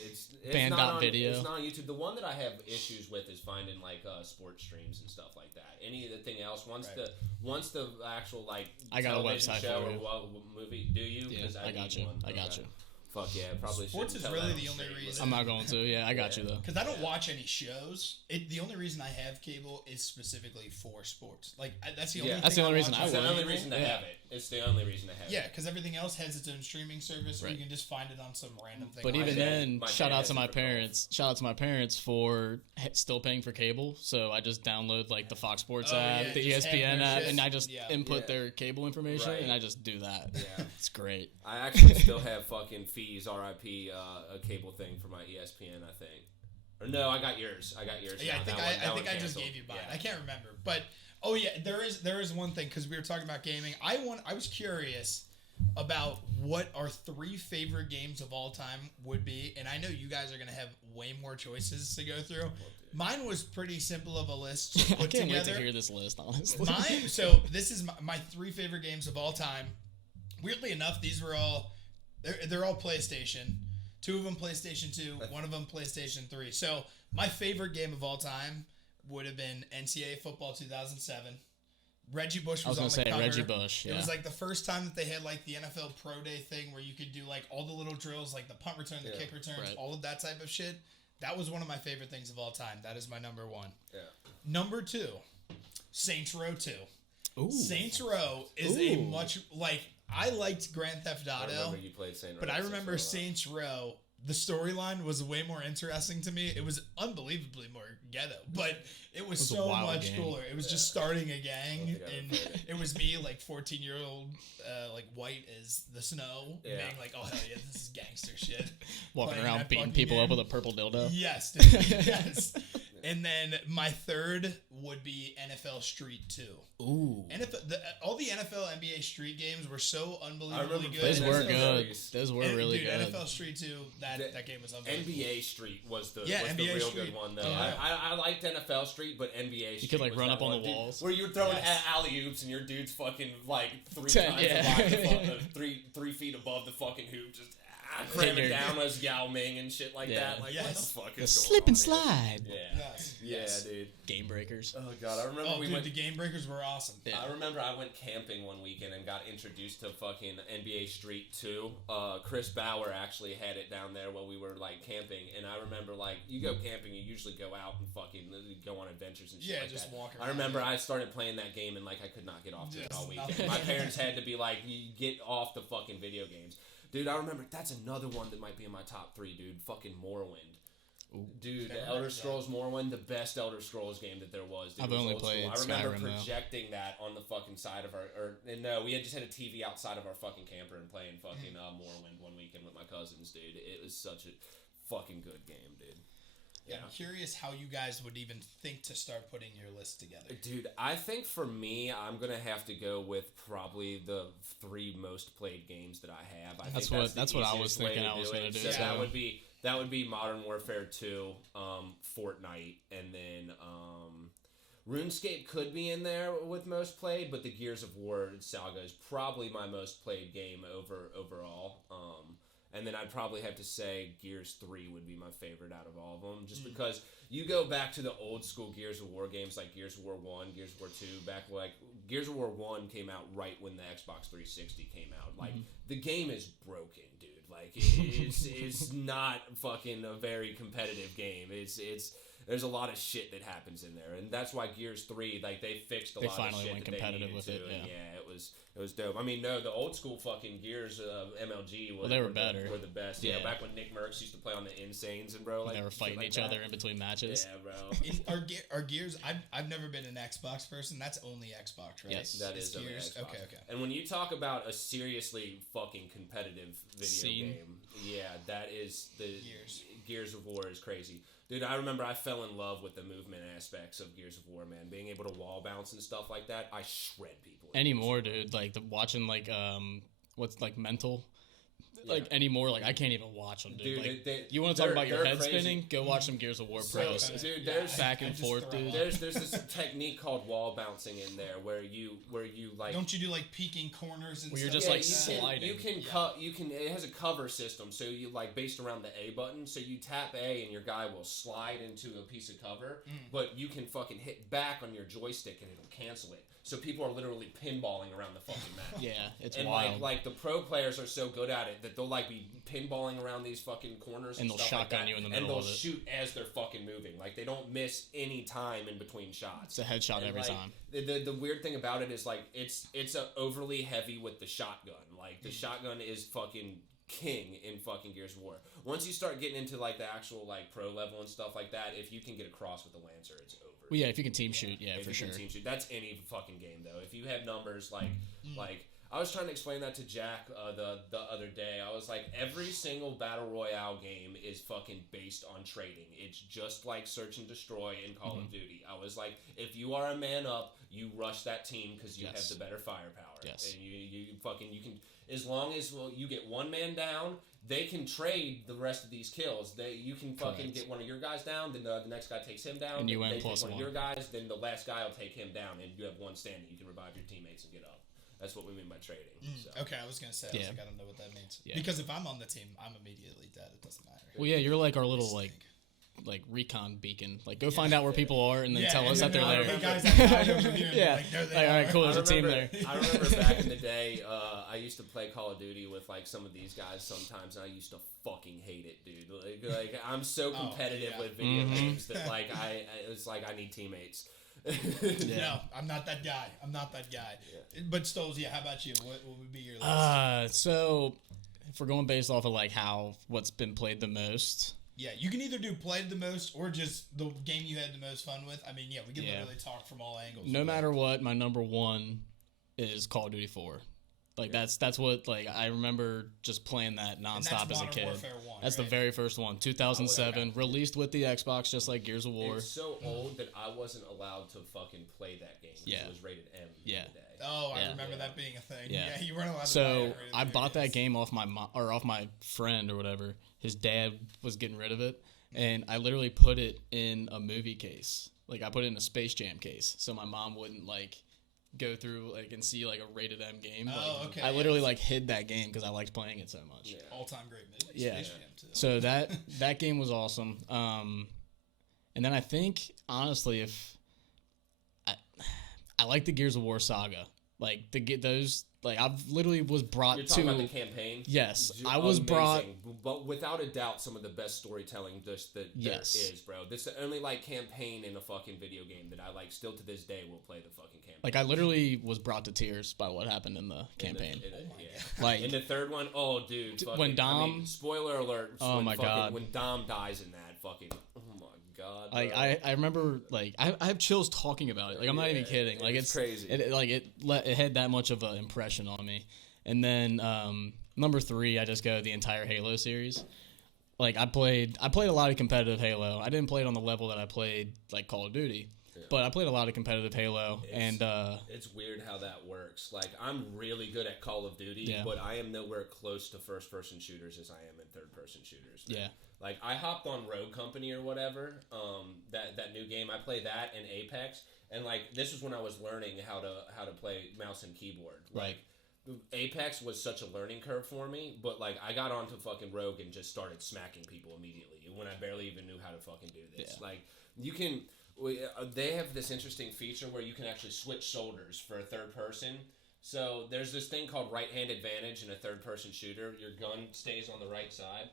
it's Band.video. not on, it's not on YouTube. The one that I have issues with is finding like sports streams and stuff like that. Anything else once the actual like I got a television website show for or you. movie, do you? Yeah, 'Cause I got need you. one. I got Okay. you. Fuck yeah, probably. Sports shouldn't is tell really that the on only stream, reason. I'm not going to. Yeah, I got you though. Because I don't watch any shows. The only reason I have cable is specifically for sports. Like that's the only. Yeah. That's the thing only reason watch I It's on the would. only cable. reason to Yeah. have it. It's the only reason to have Yeah, it. because everything else has its own streaming service, or you Right. can just find it on some random thing. But My even dad- then, my shout dad out has to it my for parents. Shout out to my parents for still paying for cable. So I just download like the Fox Sports Oh, app, yeah, the just have ESPN their app, shit. and I just Yeah. input Yeah. their cable information, Right. and I just do that. Yeah. It's great. I actually still have fucking fees, RIP, a cable thing for my ESPN, I think. Or no, I got yours. Yeah, now. I think That one I just canceled. gave you mine. Yeah. I can't remember, but oh yeah, there is one thing because we were talking about gaming. I was curious about what our 3 favorite games of all time would be, and I know you guys are gonna have way more choices to go through. Mine was pretty simple of a list to I put can't wait together. to hear this list, honestly. So this is my 3 favorite games of all time. Weirdly enough, these were all they're all PlayStation. 2 of them PlayStation 2, 1 of them PlayStation 3. So my favorite game of all time would have been NCAA Football 2007. Reggie Bush I was on gonna the say cover. Reggie Bush. It Yeah. was like the first time that they had like the NFL Pro Day thing where you could do like all the little drills, like the punt return, the kick returns, right. all of that type of shit. That was one of my favorite things of all time. That is my number 1. Yeah. Number 2, Saints Row 2. Ooh. Saints Row is a Ooh. much like I liked Grand Theft I Auto, remember you played Saint but I Row, remember Row. Saints Row. The storyline was way more interesting to me. It was unbelievably more ghetto, but it was a so wild much game. cooler. It was just starting a gang, think I ever and played it. it was me, like 14-year-old, like white as the snow, Yeah. being like, "Oh hell yeah, this is gangster shit." Walking playing around that beating fucking people up game. with a purple dildo. Yes, dude, yes. And then my third would be NFL Street 2. Ooh. All the NFL NBA Street games were so unbelievably remember good. Those NFL were Street. good. Those were And, really dude, good. NFL Street 2, that game was unbelievable. NBA Street was the NBA real Street. good one though. Yeah. I liked NFL Street, but NBA Street. You could, like, was run that up on one, the dude, walls. where you're throwing Yes. alley oops and your dude's fucking like 3 Ten, times yeah. above three feet above the fucking hoop, just cramming Figured. down as Yao Ming and shit like Yeah. that. Like Yes. what the fuck The is going slip on and here? slide. Yeah. Yes. Yeah, Yes. dude. Game breakers. Oh god, I remember Oh, we dude, went. the game breakers were awesome. Yeah. I remember I went camping one weekend and got introduced to fucking NBA Street 2. Chris Bauer actually had it down there while we were like camping, and I remember like you go camping, you usually go out and fucking go on adventures and shit Yeah, like just that. walk I around. remember I started playing that game and like I could not get off to it Just all weekend. nothing. My parents had to be like, "You get off the fucking video games." Dude, I remember that's another one that might be in my top 3, dude. Fucking Morrowind. Dude, Never the heard Elder of that. Scrolls Morrowind, the best Elder Scrolls game that there was. Dude. I've It was only old school. played I remember Skyrim, though. projecting that on the fucking side of our, no, we had just had a TV outside of our fucking camper and playing fucking Morrowind one weekend with my cousins, dude. It was such a fucking good game, dude. Yeah, I'm curious how you guys would even think to start putting your list together. Dude, I think for me, I'm gonna have to go with probably the 3 most played games that I have. I That's think what- the that's what I was easiest way thinking to I was do gonna it. do, So too. that would be Modern Warfare 2, Fortnite, and then RuneScape could be in there with most played, but the Gears of War saga is probably my most played game overall. And then I'd probably have to say Gears 3 would be my favorite out of all of them, just because you go back to the old school Gears of War games like Gears of War 1, Gears of War 2, back like Gears of War 1 came out right when the Xbox 360 came out. Like the game is broken, dude. Like it's not fucking a very competitive game. there's a lot of shit that happens in there, and that's why Gears 3, like, they fixed a lot of shit. They finally went competitive with it. Yeah, it was dope. I mean, no, the old school fucking Gears MLG they were better. Were the best. Yeah, back when Nick Merckx used to play on the Insanes and bro, like they were fighting each other in between matches. Yeah, bro. Are Gears? I've never been an Xbox person. That's only Xbox, right? Yes, that is only Gears. Xbox. Okay. And when you talk about a seriously fucking competitive video game, yeah, that is the Gears of War is crazy. Dude, I remember I fell in love with the movement aspects of Gears of War, man. Being able to wall bounce and stuff like that, I shred people. Anymore, dude. Like, watching, like, what's, like, mental... Like, anymore, like, I can't even watch them, dude. Like, you want to talk about your head spinning? Go watch some Gears of War pros. Dude, there's back and forth, dude. There's this technique called wall bouncing in there where you like. Don't you do like peeking corners and where stuff? you're just like sliding. You can cut. You can. It has a cover system, so you like based around the A button. So you tap A and your guy will slide into a piece of cover, but you can fucking hit back on your joystick and it'll cancel it. So people are literally pinballing around the fucking map. Yeah, it's and wild. like the pro players are so good at it that they'll like be pinballing around these fucking corners and they'll stuff shotgun like that, you in the middle of it. And they'll shoot as they're fucking moving. Like they don't miss any time in between shots. It's a headshot and every like, time. The weird thing about it is like it's a overly heavy with the shotgun. Like the shotgun is fucking king in fucking Gears of War. Once you start getting into like the actual like pro level and stuff like that, if you can get across with the Lancer, it's over. Well, yeah, if you can team shoot, if for you sure. Can team shoot, that's any fucking game though. If you have numbers like I was trying to explain that to Jack the other day. I was like, every single battle royale game is fucking based on trading. It's just like Search and Destroy in Call of Duty. I was like, if you are a man up, you rush that team because you have the better firepower. Yes. And you can, as long as you get one man down, they can trade the rest of these kills. You can fucking get one of your guys down, then the next guy takes him down. And you win they plus take one one. of your guys, then the last guy will take him down, and you have one standing. You can revive your teammates and get up. That's what we mean by trading. So. Okay, I was gonna say, I don't know what that means. Yeah. Because if I'm on the team, I'm immediately dead. It doesn't matter. Well, yeah, you're like our little like recon beacon. Like, go find out where people are and then tell us that they're there. Hey guys, I died over here. Yeah. Like, all right, cool. There's a team there. I remember back in the day, I used to play Call of Duty with like some of these guys sometimes, and I used to fucking hate it, dude. Like I'm so competitive with video games that like it's like I need teammates. No, I'm not that guy. Yeah. But Stolze, how about you? What would be your list? So if we're going based off of like what's been played the most. Yeah, you can either do played the most or just the game you had the most fun with. I mean, we can literally talk from all angles. No matter what, my number one is Call of Duty 4. Like that's what like I remember just playing that nonstop as a kid. That's the very first one, 2007, released with the Xbox, just like Gears of War. It's so old that I wasn't allowed to fucking play that game. Yeah, it was rated M. Yeah. In the day. Oh, I remember that being a thing. Yeah, you weren't allowed to. So I bought that game off my friend or whatever. His dad was getting rid of it, and I literally put it in a movie case. Like I put it in a Space Jam case, so my mom wouldn't like go through like and see like a rated M game. Oh, okay. I literally like hid that game because I liked playing it so much. Yeah. All-time great movie. Yeah. Space Jam too. So that game was awesome. And then I think honestly, if I like the Gears of War saga, like to get those. Like I've literally was brought You're talking about the campaign. Yes, I was brought. But without a doubt, some of the best storytelling just that there is, bro. This is the only like campaign in a fucking video game that I like. Still to this day, will play the fucking campaign. Like I literally was brought to tears by what happened in the campaign. Like in the third one, oh dude, fucking, when Dom. Spoiler alert. Oh my god. When Dom dies in that fucking. Oh my god. Like I remember like I have chills talking about it. Like I'm not even kidding. Like it's crazy. It had that much of an impression on me. And then number 3, I just go the entire Halo series. Like I played a lot of competitive Halo. I didn't play it on the level that I played like Call of Duty. Yeah. But I played a lot of competitive Halo, it's weird how that works. Like I'm really good at Call of Duty, but I am nowhere close to first-person shooters as I am in third-person shooters. Yeah. Like I hopped on Rogue Company or whatever, that new game. I play that and Apex, and like this was when I was learning how to play mouse and keyboard. Like Apex was such a learning curve for me, but like I got onto fucking Rogue and just started smacking people immediately when I barely even knew how to fucking do this. Yeah. Like you can. They have this interesting feature where you can actually switch shoulders for a third person. So there's this thing called right-hand advantage in a third-person shooter. Your gun stays on the right side.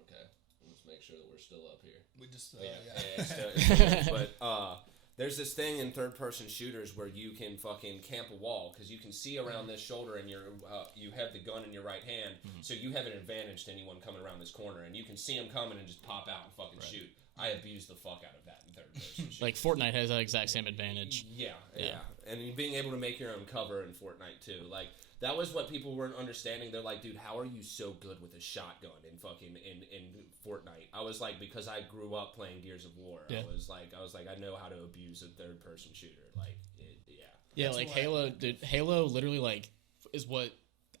Okay. Let's make sure that we're still up here. We just But there's this thing in third-person shooters where you can fucking camp a wall because you can see around this shoulder and you have the gun in your right hand, so you have an advantage to anyone coming around this corner, and you can see them coming and just pop out and fucking shoot. I abuse the fuck out of that in third-person shooters. Like Fortnite has that exact same advantage. Yeah, and being able to make your own cover in Fortnite too, like. That was what people weren't understanding. They're like, dude, how are you so good with a shotgun in fucking in Fortnite? I was like, because I grew up playing Gears of War. Yeah. I was like, I know how to abuse a third person shooter. Like, yeah, like Halo, dude. Halo literally like is what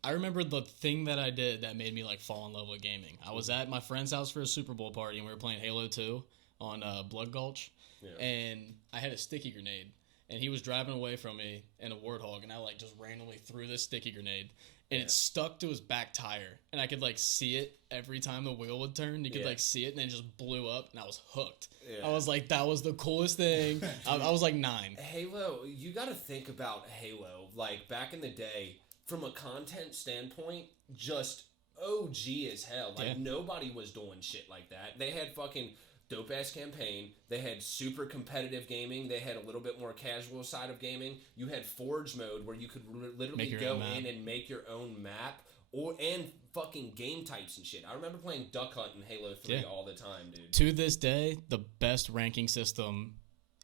I remember. The thing that I did that made me like fall in love with gaming. I was at my friend's house for a Super Bowl party and we were playing Halo 2 on Blood Gulch, and I had a sticky grenade. And he was driving away from me in a Warthog, and I like just randomly threw this sticky grenade, and it stuck to his back tire, and I could like see it every time the wheel would turn. You could like see it, and then it just blew up, and I was hooked. I was like, that was the coolest thing. I was like 9. Halo, you got to think about Halo. Like back in the day, from a content standpoint, just OG as hell. Like nobody was doing shit like that. They had fucking dope ass campaign. They had super competitive gaming. They had a little bit more casual side of gaming. You had Forge mode where you could literally go in and make your own map and fucking game types and shit. I remember playing Duck Hunt in Halo 3 all the time, dude. To this day, the best ranking system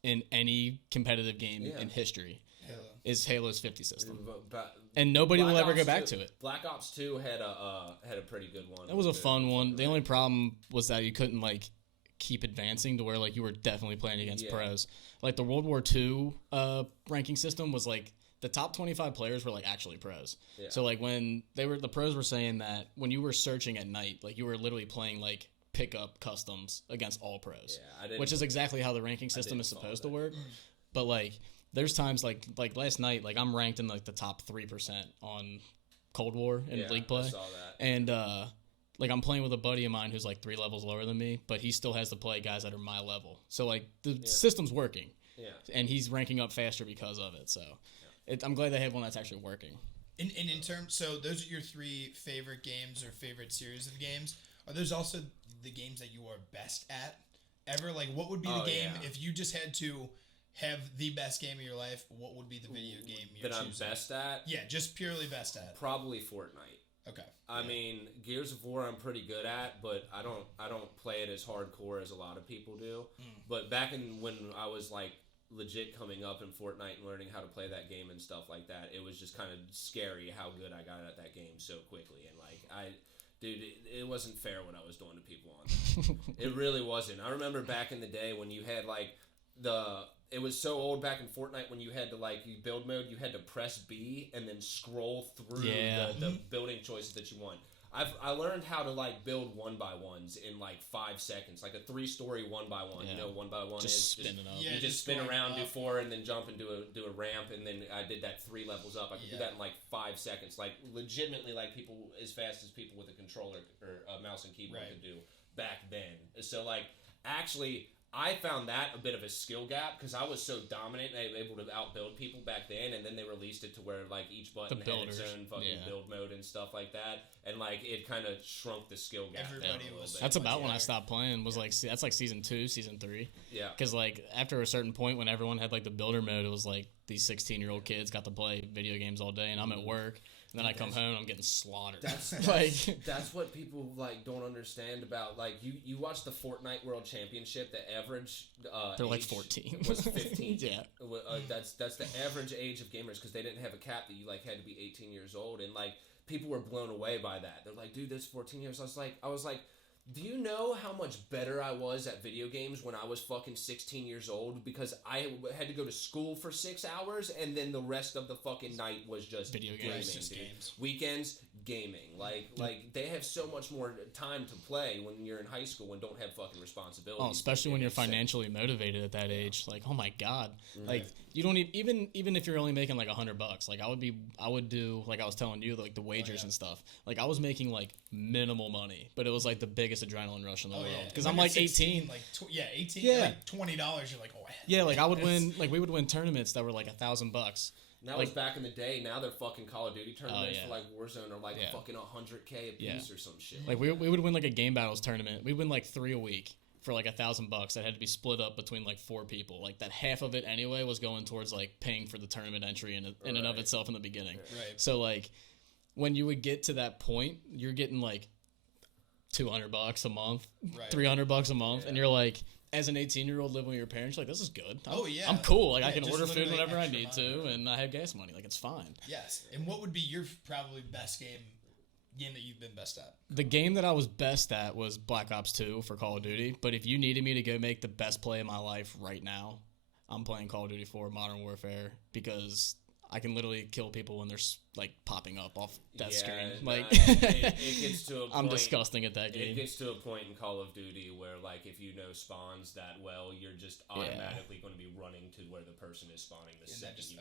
in any competitive game in history is Halo's 50 system. And nobody will ever go back to it. Black Ops 2 had a pretty good one. It was a fun one. The only problem was that you couldn't like keep advancing to where like you were definitely playing against pros. Like the World War II ranking system was like the top 25 players were like actually pros. So like when the pros were saying that when you were searching at night, like you were literally playing like pickup customs against all pros, which is exactly how the ranking system is supposed to work. But like there's times like last night, like I'm ranked in like the top 3% on Cold War in League play. I saw that. And like I'm playing with a buddy of mine who's like 3 levels lower than me, but he still has to play guys that are my level. So like the system's working, and he's ranking up faster because of it. So I'm glad they have one that's actually working. And in terms, so those are your 3 favorite games or favorite series of games. Are those also the games that you are best at ever? Like, what would be the game if you just had to have the best game of your life? What would be the video game you're that choosing? I'm best at? Yeah, just purely best at. Probably Fortnite. Okay. I mean, Gears of War I'm pretty good at, but I don't play it as hardcore as a lot of people do. But back when I was like legit coming up in Fortnite and learning how to play that game and stuff like that, it was just kind of scary how good I got at that game so quickly. And like it wasn't fair what I was doing to people on that. It really wasn't. I remember back in the day when you had like it was so old back in Fortnite when you had to like build mode, you had to press B and then scroll through the building choices that you want. I learned how to like build 1x1s in like 5 seconds, like a 3-story 1x1. You know, 1x1 just spin it up. Yeah, you just spin around, do 4, and then jump and do a ramp, and then I did that 3 levels up. I could do that in like 5 seconds, like legitimately, like people as fast as people with a controller or a mouse and keyboard could do back then. So like actually, I found that a bit of a skill gap because I was so dominant and able to outbuild people back then, and then they released it to where like each button had its own fucking build mode and stuff like that, and like it kind of shrunk the skill gap. Everybody was. That's about when I stopped playing. Was like that's like season 2, season 3. Yeah. Because like after a certain point, when everyone had like the builder mode, it was like these 16-year-old kids got to play video games all day, and I'm at work. And then I come home and I'm getting slaughtered. That's what people like don't understand about like you watch the Fortnite World Championship. The average they're age like 14. was 15. That's the average age of gamers because they didn't have a cap that you like had to be 18 years old, and like people were blown away by that. They're like, dude, that's 14 years. I was like. Do you know how much better I was at video games when I was fucking 16 years old? Because I had to go to school for 6 hours, and then the rest of the fucking night was just video games. Games. Weekends, gaming. Like they have so much more time to play when you're in high school and don't have fucking responsibilities. Oh, especially when you're financially motivated at that age. Like, oh my god. Like you don't even if you're only making like $100. Like I would do like I was telling you like the wagers and stuff. Like I was making like minimal money, but it was like the biggest adrenaline rush in the world because I'm like 18. Like 18. Yeah. Like $20. You're like, oh. Yeah, like I would win. Like we would win tournaments that were like $1,000. That like, was back in the day. Now they're fucking Call of Duty tournaments yeah. for like Warzone are like Yeah. fucking 100K a piece or some shit. Like we would win like a game battles tournament. We'd win like 3 a week for like $1,000. That had to be split up between like 4 people. Like that half of it anyway was going towards like paying for the tournament entry in and of itself in the beginning. Right. So like when you would get to that point, you're getting like $200 a month, $300 a month, and you're like, as an 18-year-old living with your parents, you're like, this is good. I'm cool. Like I can order food whenever I need to, and I have gas money. Like it's fine. Yes. And what would be your probably best game that you've been best at? The game that I was best at was Black Ops 2 for Call of Duty. But if you needed me to go make the best play of my life right now, I'm playing Call of Duty 4 Modern Warfare because I can literally kill people when they're like popping up off death screen. Like it gets to a point. I'm disgusting at that game. It gets to a point in Call of Duty where, like, if you know spawns that well, you're just automatically going to be running to where the person is spawning the second you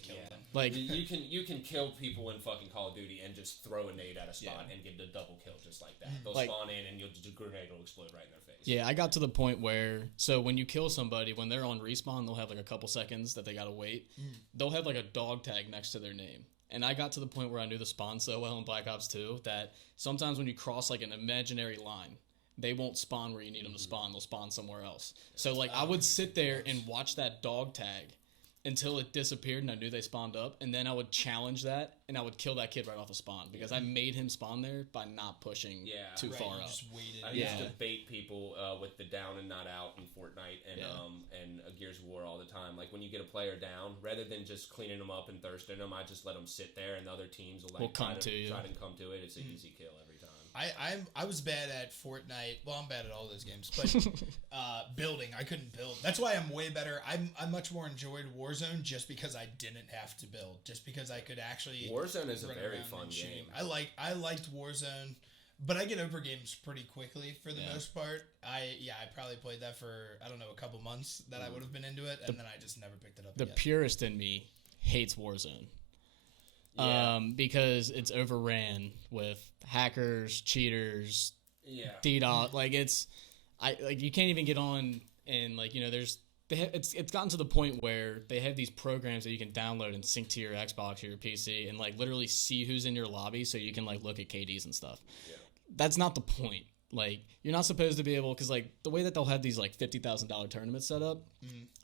kill them. Like you can kill people in fucking Call of Duty and just throw a nade at a spot and get a double kill just like that. They'll spawn in and the grenade will explode right in their face. Yeah, I got to the point where, so when you kill somebody, when they're on respawn, they'll have like a couple seconds that they gotta wait. They'll have like a dog tag next to their name. And I got to the point where I knew the spawn so well in Black Ops 2 that sometimes when you cross like an imaginary line, they won't spawn where you need them to spawn. They'll spawn somewhere else. So like I would sit there and watch that dog tag until it disappeared and I knew they spawned up, and then I would challenge that and I would kill that kid right off the spawn because I made him spawn there by not pushing too far up. I used to bait people with the down and not out in Fortnite and Gears of War all the time. Like when you get a player down, rather than just cleaning them up and thirsting them, I just let them sit there and the other teams will try to come to it. It's an easy kill every time. I was bad at Fortnite. Well, I'm bad at all those games, but building, I couldn't build. That's why I'm way better. I much more enjoyed Warzone just because I didn't have to build, just because I could actually. Warzone is a very fun game. I liked Warzone, but I get over games pretty quickly for the most part. I probably played that for a couple months that I would have been into it, and then I just never picked it up. The purist in me hates Warzone. Because it's overran with hackers, cheaters, DDoS. Like you can't even get on, and like it's gotten to the point where they have these programs that you can download and sync to your Xbox or your PC, and like literally see who's in your lobby, so you can like look at KDs and stuff. Yeah. That's not the point. Like you're not supposed to be able, because like the way that they'll have these like $50,000 tournaments set up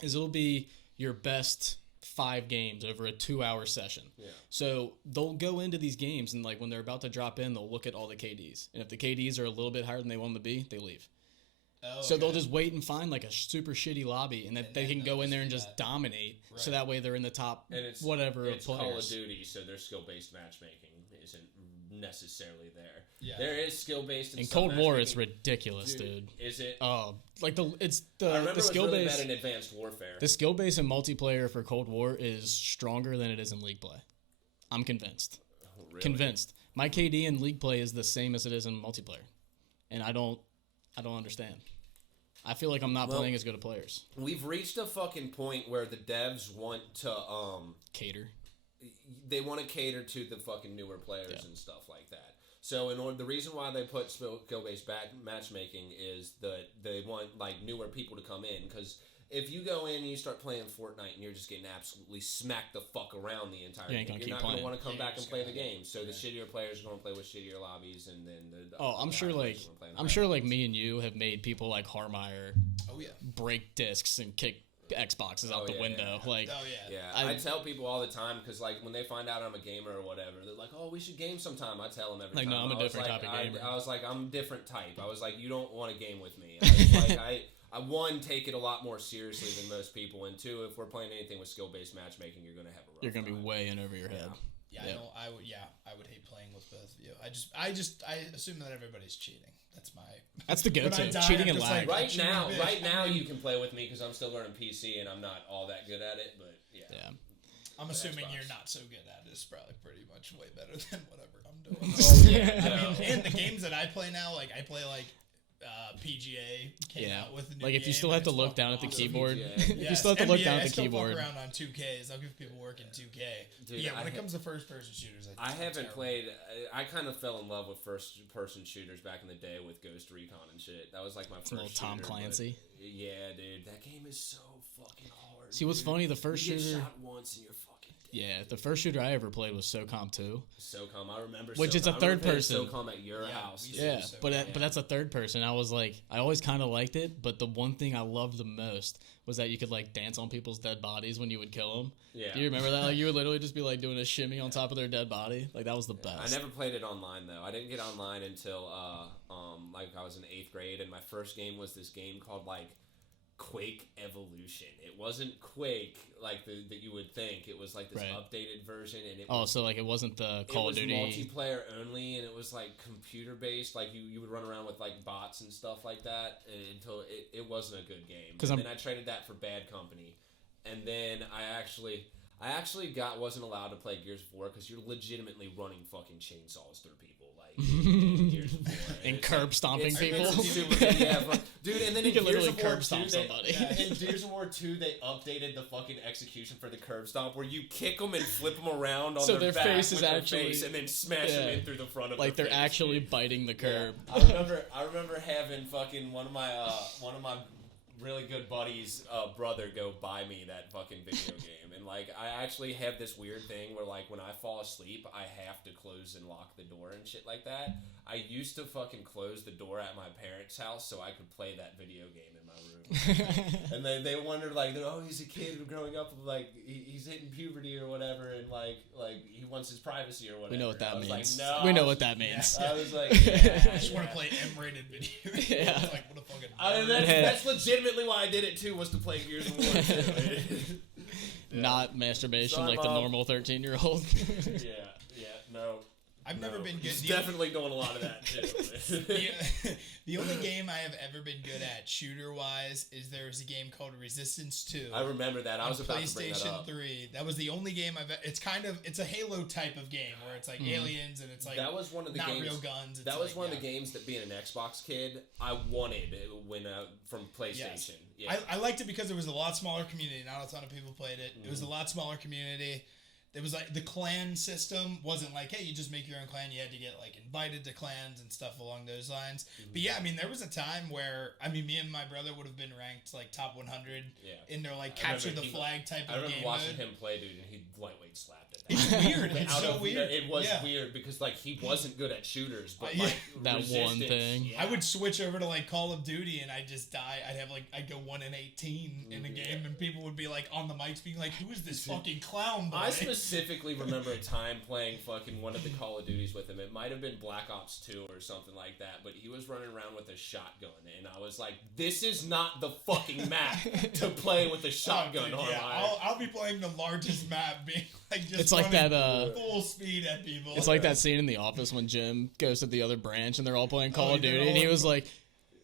is it'll be your best 5 games over a 2-hour session. Yeah. So they'll go into these games and like when they're about to drop in, they'll look at all the KDs. And if the KDs are a little bit higher than they want them to be, they leave. Oh, so they'll just wait and find like a super shitty lobby and that they can go in there and just dominate. Right. So that way they're in the top it's players. Call of Duty, so their skill-based matchmaking isn't necessarily there. Yeah. There is skill-based in Cold War. It's ridiculous, dude. Is it? Like the I remember the skill it was really base bad in Advanced Warfare. The skill base in multiplayer for Cold War is stronger than it is in League play. I'm convinced. Oh, really? Convinced. My KD in League play is the same as it is in multiplayer, and I don't understand. I feel like I'm not playing as good of players. We've reached a fucking point where the devs want to cater. They want to cater to the fucking newer players and stuff like that. So the reason why they put skill-based matchmaking is that they want like newer people to come in, because if you go in and you start playing Fortnite and you're just getting absolutely smacked the fuck around the entire game, you're not going to want to come back and play the game. So the shittier players are going to play with shittier lobbies, and then I'm sure like me and you have made people like Harmeyer break discs and kick Xboxes out the window. Like, I tell people all the time, because like when they find out I'm a gamer or whatever, they're like, "Oh, we should game sometime." I tell them every time. No, I'm a different type of gamer. I was like, I'm a different type. I was like, you don't want to game with me. I was like, I one, take it a lot more seriously than most people, and 2, if we're playing anything with skill-based matchmaking, you're gonna have a rough You're gonna be way in over your head. Yeah, I know. I would hate playing with both of you. I assume that everybody's cheating. That's the go-to. Cheating and lag. Like, right now, you can play with me because I'm still learning PC and I'm not all that good at it. But yeah. I'm assuming you're not so good at it. It's probably pretty much way better than whatever I'm doing. And the games that I play now, like I play like PGA came out with a new like if you still have to look down at the keyboard, if you still have to look down at the keyboard. Fuck around on 2Ks. I'll give people work in 2K. Dude, when it comes to first-person shooters, I haven't played. I kind of fell in love with first-person shooters back in the day with Ghost Recon and shit. That was like my first little Tom Clancy. Yeah, dude, that game is so fucking hard. See, what's funny? The first shooter. You get shot once and you're fucking Yeah, the first shooter I ever played was SOCOM 2. SOCOM, I remember. Which is a third person. SOCOM at your house. Yeah, but that's a third person. I was like, I always kind of liked it, but the one thing I loved the most was that you could like dance on people's dead bodies when you would kill them. Yeah. Do you remember that? Like you would literally just be like doing a shimmy on top of their dead body. Like that was the best. I never played it online though. I didn't get online until like I was in 8th grade, and my first game was this game called like Quake Evolution. It wasn't Quake like that you would think. It was like this updated version, and so like it wasn't the Call of Duty. It was multiplayer only, and it was like computer based. Like you would run around with like bots and stuff like that until it wasn't a good game. And then I traded that for Bad Company, and then I actually wasn't allowed to play Gears of War because you're legitimately running fucking chainsaws through people. In Gears of War. And curb stomping people. Dude, and then you in can Gears literally of War curb stomp somebody. In Gears of War 2, they updated the fucking execution for the curb stomp where you kick them and flip them around on their back face is with actually, their face and then smash them in through the front of like their they're face. actually biting the curb. Yeah. I remember having fucking one of my really good buddies' brother go buy me that fucking video game, and like I actually have this weird thing where like when I fall asleep I have to close and lock the door and shit like that. I used to fucking close the door at my parents' house so I could play that video game in my room. And they wondered like, oh, he's a kid growing up, like he's hitting puberty or whatever, and like he wants his privacy or whatever. We know what that means. Like, no, we know what that means. I was like, I just want to play M-rated video. Yeah. Like what a fucking. That's legitimately why I did it too, was to play Gears of War. Not masturbation like the normal 13-year-old. No. I've never been good. He's definitely doing a lot of that too. The only game I have ever been good at, shooter-wise, is there was a game called Resistance 2. I remember that. I was about to bring that up. PlayStation 3. That was the only game it's a Halo type of game where it's like aliens and it's like that was one of the not games, real guns. That was one of the games that being an Xbox kid, I wanted when from PlayStation. Yes. Yeah. I liked it because it was a lot smaller community. Not a ton of people played it. It was a lot smaller community. It was like the clan system wasn't like, hey, you just make your own clan. You had to get like invited to clans and stuff along those lines. But yeah, I mean, there was a time where me and my brother would have been ranked like top 100 in their like capture the flag type of game. I remember watching him play, dude, and he lightweight slapped it. It's weird. It's so weird. It was weird because like he wasn't good at shooters, but like that one thing. Yeah. I would switch over to like Call of Duty and I'd just die. I'd go 1-18 in a game, and people would be like on the mics being like, "Who is this fucking clown boy?" I specifically remember a time playing fucking one of the Call of Duties with him. It might have been Black Ops 2 or something like that, but he was running around with a shotgun, and I was like, "This is not the fucking map to play with a shotgun on." Yeah, I'll be playing the largest map, being like just it's like that full speed at people. It's like that scene in The Office when Jim goes to the other branch and they're all playing Call of Duty, and he was like,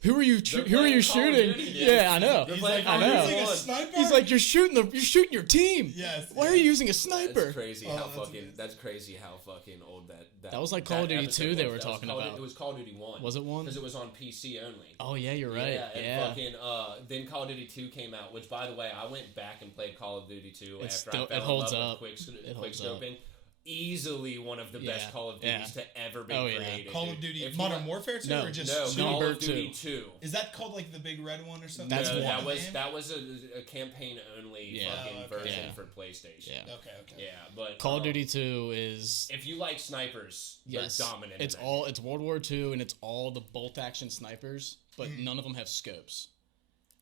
Who are you shooting? Yeah, I know. I know. Using a sniper? He's like, you're shooting your team. Yes. Why are you using a sniper? That's crazy how fucking old that was like Call of Duty 2 they were talking about. It was Call of Duty 1. Was it 1? Because it was on PC only. Oh yeah, you're right. Yeah. Fucking then Call of Duty 2 came out, which by the way, I went back and played Call of Duty 2 it holds up. Quick scoping. Easily one of the best Call of Duties to ever be created. Call of Duty Modern Warfare 2 or just Call of Duty 2. Is that called like the big red one or something? That's one. That was a campaign only fucking version for PlayStation. Yeah. Okay. Yeah, but Call of Duty 2 is, if you like snipers, they're dominant. It's World War II and it's all the bolt action snipers, but none of them have scopes.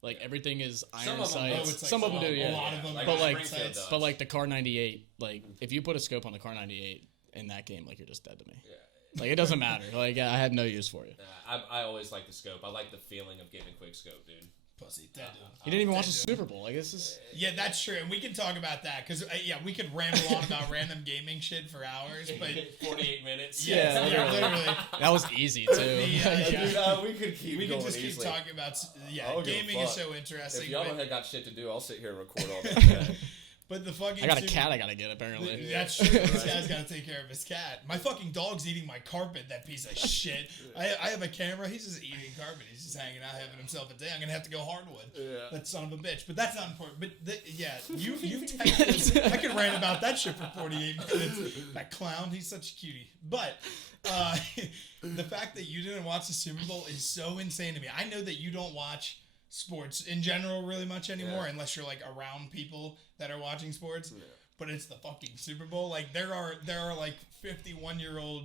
Like everything is iron sights. Some of them do, yeah. A lot of them, but like the Car 98, like if you put a scope on the Car 98 in that game, like you're just dead to me. Yeah. Like it doesn't matter. Like I have no use for you. I always like the scope. I like the feeling of getting a quick scope, dude. Pussy. You didn't even watch the Super Bowl. I guess this. Yeah, that's true, and we can talk about that because we could ramble on about random gaming shit for hours. But 48 minutes. Yeah, literally. That was easy too. Dude, we could keep. We going could just easily. keep talking about. Gaming is so interesting. If y'all have got shit to do, I'll sit here and record all that. But the fucking I got a cat I gotta get apparently. That's true. This guy's gotta take care of his cat. My fucking dog's eating my carpet, that piece of shit. I have a camera, he's just eating carpet. He's just hanging out, having himself a day. I'm gonna have to go hardwood. Yeah. That son of a bitch. But that's not important. But you texted. I could rant about that shit for 48 minutes. That clown, he's such a cutie. But the fact that you didn't watch the Super Bowl is so insane to me. I know that you don't watch sports in general really much anymore unless you're like around people that are watching sports. but it's the fucking Super Bowl. Like there are like 51-year-old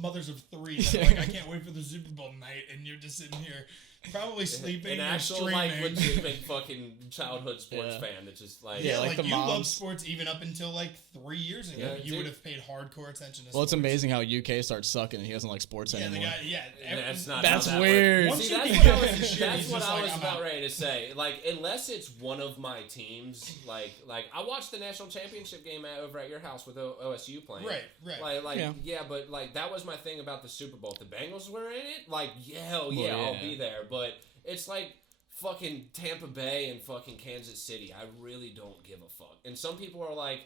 mothers of 3 that are like, I can't wait for the Super Bowl night, and you're just sitting here probably sleeping. An or actual streaming. like legitimate fucking childhood sports fan that's just like like the you moms. love sports even up until like 3 years ago. Yeah, You would have paid hardcore attention to Well, it's sports. amazing how UK starts sucking and he doesn't like sports Yeah, the anymore. guy, that's not. That's how that weird. works. Once See, you that's get what I going was. shit, That's he's what just I like, was I'm about out. ready to say. Like, unless it's one of my teams, like I watched the national championship game over at your house with OSU playing. Right. Like, Yeah. yeah, but like that was my thing about the Super Bowl. If the Bengals were in it, like, hell Well, yeah, I'll yeah. be there. But it's like fucking Tampa Bay and fucking Kansas City. I really don't give a fuck. And some people are like,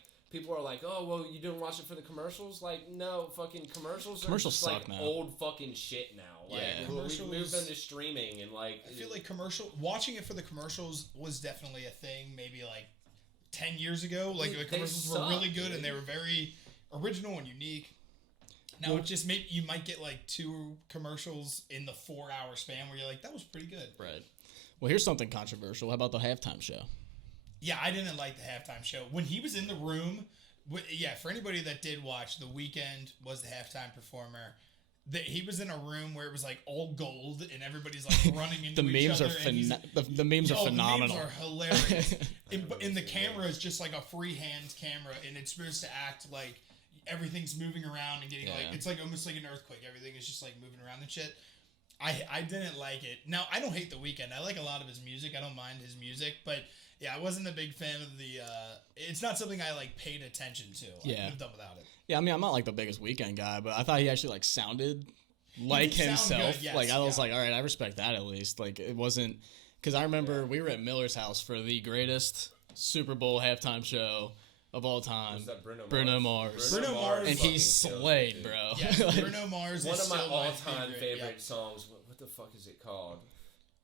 oh, well, you didn't watch it for the commercials? Like, no, fucking commercials are just suck like now. old fucking shit now. Like, Yeah. we Commercials- moved them to streaming and like. I feel like watching it for the commercials was definitely a thing maybe like 10 years ago. Like the They commercials suck, were really good dude. and they were very original and unique. Now it just maybe you might get like 2 commercials in the 4-hour span where you're like, that was pretty good. Right. Well, here's something controversial. How about the halftime show? Yeah, I didn't like the halftime show. When he was in the room, for anybody that did watch, The Weeknd was the halftime performer. He was in a room where it was like all gold and everybody's like running into The each memes other. are and he's- the memes are phenomenal. The memes are hilarious. and the camera is just like a freehand camera, and it's supposed to act like everything's moving around and getting like it's like almost like an earthquake. Everything is just like moving around and shit. I didn't like it. Now I don't hate The Weeknd. I like a lot of his music. I don't mind his music, but yeah, I wasn't a big fan of the. It's not something I like paid attention to. I could have done without it. Yeah, I mean, I'm not like the biggest Weeknd guy, but I thought he actually like sounded like did sound himself. good, yes, like I was yeah. like, all right, I respect that at least. Like it wasn't because I remember we were at Miller's house for the greatest Super Bowl halftime show of all time. Was that Bruno Mars. Bruno Mars And fucking he kills slayed, it, dude. bro. Yes, Like, Bruno Mars One is of my still all-time favorite Yeah. songs. What the fuck is it called?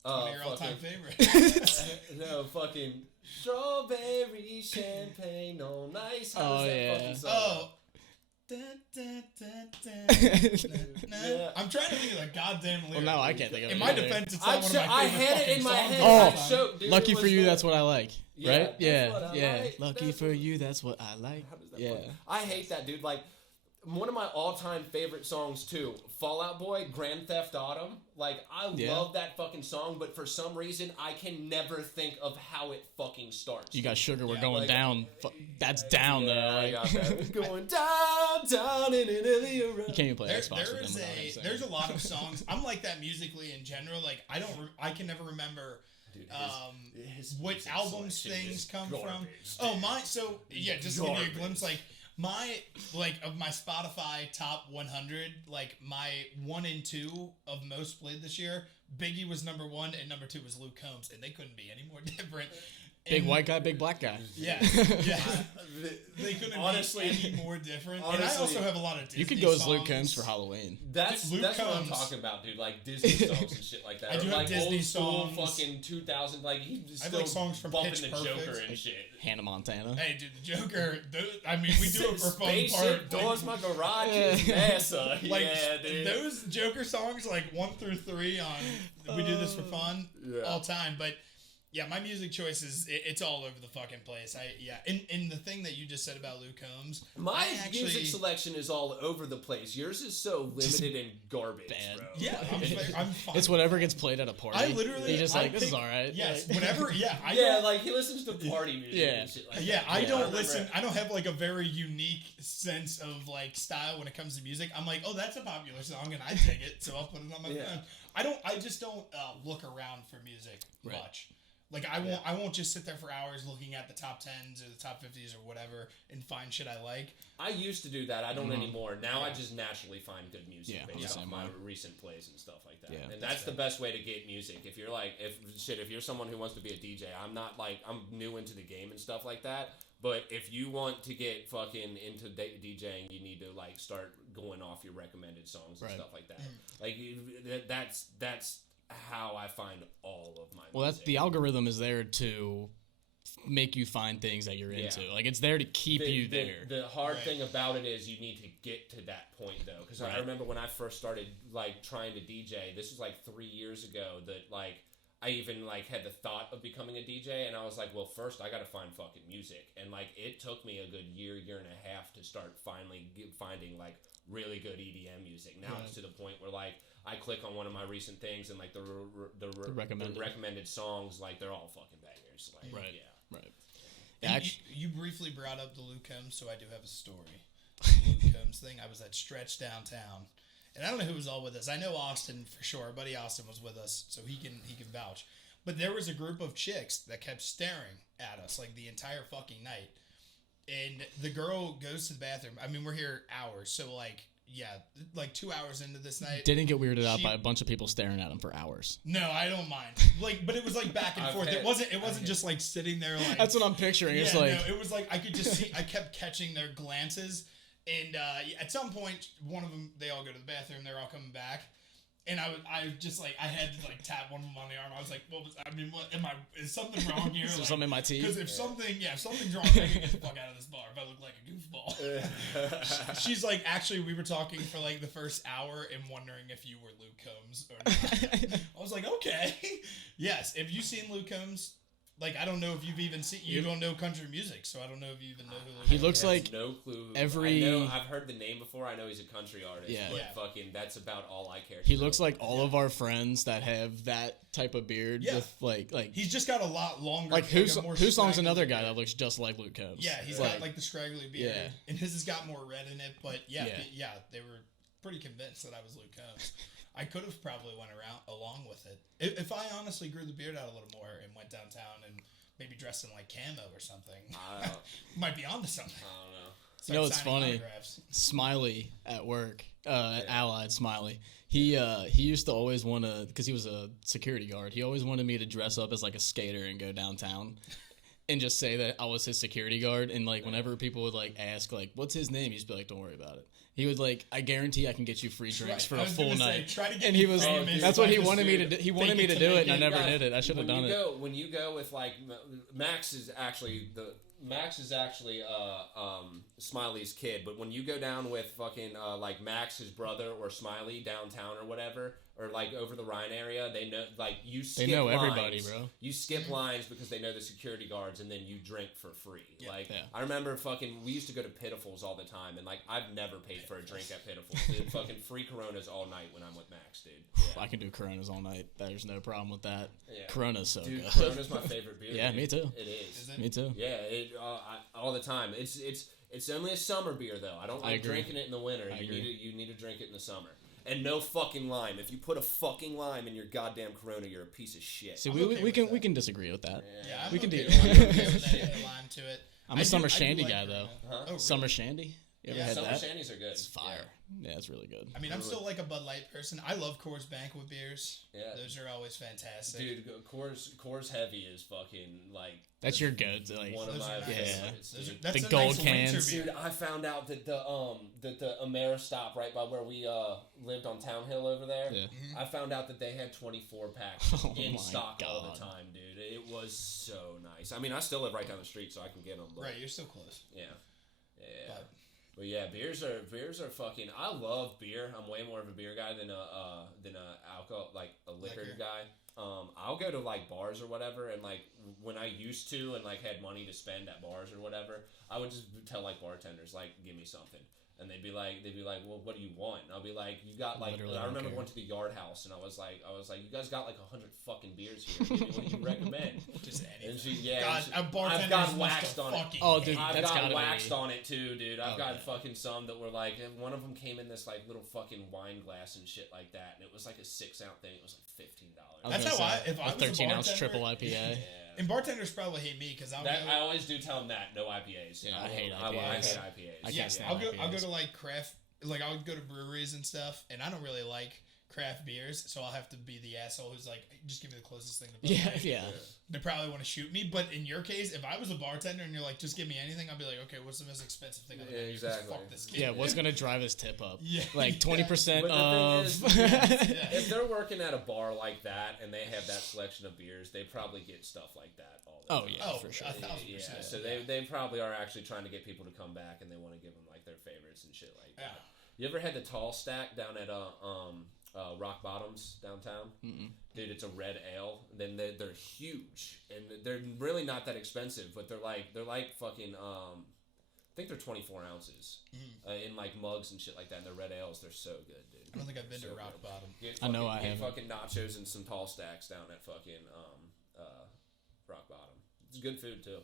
One of your all-time fucking- favorite. No, fucking strawberry champagne on ice. How does Oh, that yeah. fucking song? Oh. Yeah. I'm trying to think of the goddamn lyric. Well, no, I can't think of it. In my either. defense, it's I not one of my favorite had it fucking in my songs head. of all Oh. time. So, dude, Lucky it for was you, the- that's what I like. Yeah, Right? that's Yeah. what I Yeah. like. Lucky That's for what- you, that's what I like. How does that Yeah. work? I hate that, dude. Like, one of my all-time favorite songs too, Fall Out Boy, Grand Theft Autumn. Like, I Yeah. love that fucking song, but for some reason, I can never think of how it fucking starts. You got sugar, we're Yeah, going like- down. That's down Yeah, though. I Like, got that. It's going down and in you can't even play Xbox with them without him saying. There's a lot of songs. I'm like that musically in general. Like I can never remember Dude, his what music albums selection things is come garbage, from. dude. Oh my! So yeah, just to give you a Garbage. glimpse. Like of my Spotify top 100, like my 1 and 2 of most played this year. Biggie was number 1 and number 2 was Luke Combs, and they couldn't be any more different. Big And- white guy, big black guy. Yeah, yeah. They couldn't Honestly- be any more different. And I honestly, also have a lot of Disney You could go as Luke songs. Combs for Halloween. That's Luke what I'm Combs. talking about, dude. Like Disney songs and shit like that. I do Or have like Disney old school songs. fucking 2000. Like he's I have, still like, songs from bumping Pitch the Perfect. Joker and shit. Hannah Montana. Hey, dude, the Joker. I mean, we do it for fun. Spaceship Part. doors, my garage is NASA. Like yeah, dude. those Joker songs, like 1 through 3 on We Do This for Fun Yeah. all time. But yeah, my music choices, it's all over the fucking place. And the thing that you just said about Luke Combs, My I actually, music selection is all over the place. Yours is so limited and garbage, bad. bro. yeah, I'm fine. It's whatever gets played at a party. I literally, You're just I like, this is pick- all right. Yes, Like- whatever. Yeah, I Yeah, don't, like he listens to party music Yeah. and shit like yeah, that. I don't remember listen. it. I don't have like a very unique sense of like style when it comes to music. I'm like, oh, that's a popular song, and I dig it, so I'll put it on my Yeah. phone. I just don't look around for music Right. much. Like I won't just sit there for hours looking at the top 10s or the top 50s or whatever and find shit I like. I used to do that. I don't Mhm. anymore. Now I Yeah. just naturally find good music Yeah, based same off my way. recent plays and stuff like that. Yeah. And that's the best way to get music. If you're like, if you're someone who wants to be a DJ, I'm not like, I'm new into the game and stuff like that. But if you want to get fucking into DJing, you need to like start going off your recommended songs and Right. stuff like that. Like that's how I find all of my Well, that's music. the algorithm is there to make you find things that you're Yeah. into. Like it's there to keep you there. The hard Right. thing about it is you need to get to that point though, because I Right. remember when I first started like trying to DJ. This was like 3 years ago. That like I even like had the thought of becoming a DJ, and I was like, well, first I got to find fucking music, and like it took me a good year and a half to start finally finding like really good EDM music. Now it's to the point where like I click on one of my recent things, and like the recommended songs, like they're all fucking bangers. Like, right. You briefly brought up the Luke Combs, so I do have a story. The Luke Combs thing. I was at Stretch downtown. And I don't know who was all with us. I know Austin for sure. Our buddy Austin was with us, so he can vouch. But there was a group of chicks that kept staring at us like the entire fucking night. And the girl goes to the bathroom. I mean, we're here hours, so like 2 hours into this night. Didn't get weirded out by a bunch of people staring at him for hours. No, I don't mind. Like, but it was like back and forth. It wasn't just like sitting there like. That's what I'm picturing. It's like no, it was like I could just see. I kept catching their glances. And at some point, one of them, they all go to the bathroom. They're all coming back, and I just like I had to like tap one of them on the arm. I was like, "What? Is something wrong here? Is there like, something in my teeth? Because if something's wrong, I can get the fuck out of this bar if I look like a goofball." She's like, "Actually, we were talking for like the first hour and wondering if you were Luke Combs or not." I was like, "Okay, yes. Have you seen Luke Combs?" Like, I don't know if you've even seen... You don't know country music, so I don't know if you even know who... He looks like no clue. I've heard the name before. I know he's a country artist. Yeah. But fucking, that's about all I care to He looks like all of our friends that have that type of beard. With like he's just got a lot longer... Like, Who Song's another guy that looks just like Luke Combs. Yeah, he's got, like, the scraggly beard. Yeah. And his has got more red in it, but they were pretty convinced that I was Luke Combs. I could have probably went along with it. If I honestly grew the beard out a little more and went downtown and maybe dressed in like camo or something, might be onto something. I don't know. You know what's funny? Smiley at work, at Allied Smiley. He used to always want to, because he was a security guard. He always wanted me to dress up as like a skater and go downtown. And just say that I was his security guard, and like whenever people would like ask like what's his name, he'd just be like, "Don't worry about it." He would like, "I guarantee I can get you free drinks for a full night." And he was that's what he wanted me to do. He wanted me to do it, and I never did it. I should have done it. When you go with like Max is actually Smiley's kid, but when you go down with fucking like Max, his brother, or Smiley downtown or whatever, or like over the Rhine area, they know like you skip they know lines, everybody, bro. You skip lines because they know the security guards, and then you drink for free. I remember we used to go to Pitifuls all the time, and like I've never paid for a drink at Pitifuls. Dude, fucking free Coronas all night when I'm with Max, dude. Yeah. I can do Coronas all night. There's no problem with that. Yeah. Corona's so good. Corona's my favorite beer. Yeah, dude. me too. It is. Me too. Yeah, all the time. It's only a summer beer though. I don't like drinking it in the winter. You need to drink it in the summer. And no fucking lime. If you put a fucking lime in your goddamn Corona, you're a piece of shit. See, we can disagree with that. Yeah, we can do. Lime to it. I'm a summer shandy guy though. Huh? Oh, really? Summer shandy. You ever had summer that? shandies are good. It's fire. Yeah, it's really good. I mean, I'm still like a Bud Light person. I love Coors Banquet beers. Yeah, those are always fantastic. Dude, Coors Heavy is fucking like. That's your good. Like one of my favorites. The gold cans. Dude, I found out that the Ameristop right by where we lived on Town Hill over there. Yeah. I found out that they had 24 packs in stock all the time, dude. It was so nice. I mean, I still live right down the street, so I can get them. But, right, you're still close. Yeah. But yeah, beers are fucking. I love beer. I'm way more of a beer guy than a alcohol, like a liquor guy. I'll go to like bars or whatever, and like when I used to and like had money to spend at bars or whatever, I would just tell like bartenders like, give me something. And they'd be like, well, what do you want? And I'll be like, you got like, I remember going to the Yard House, and I was like, you guys got like 100 fucking beers here. What do you recommend? Just anything. And I've got waxed on it. Oh, dude, I've got waxed on it too, dude. I've got fucking some that were like, one of them came in this like little fucking wine glass and shit like that, and it was like a 6-ounce thing. It was like $15. That's how if I was a 13-ounce triple IPA. Yeah. And bartenders probably hate me because I always do tell them that no IPAs. Yeah, I hate IPAs. I hate IPAs. Yes, I'll go to like craft, like I'll go to breweries and stuff, and I don't really like craft beers, so I'll have to be the asshole who's like, just give me the closest thing to Bud Light. Yeah. They probably want to shoot me, but in your case, if I was a bartender and you're like, just give me anything, I'd be like, okay, what's the most expensive thing on the menu? Exactly. Fuck this kid. Yeah, what's gonna drive his tip up? Yeah, like 20% But of. the thing is, if they're working at a bar like that and they have that selection of beers, they probably get stuff like that all the time. Oh yeah, for sure. 1,000%. Yeah, so they probably are actually trying to get people to come back, and they want to give them like their favorites and shit like that. You ever had the tall stack down at Rock Bottoms downtown. Mm-mm. Dude, it's a red ale. Then they're huge, and they're really not that expensive, but they're like fucking. I think they're 24 ounces in like mugs and shit like that. And they're red ales. They're so good, dude. I don't think I've been to Rock Bottom. I know I have. Fucking nachos and some tall stacks down at fucking Rock Bottom. It's good food too.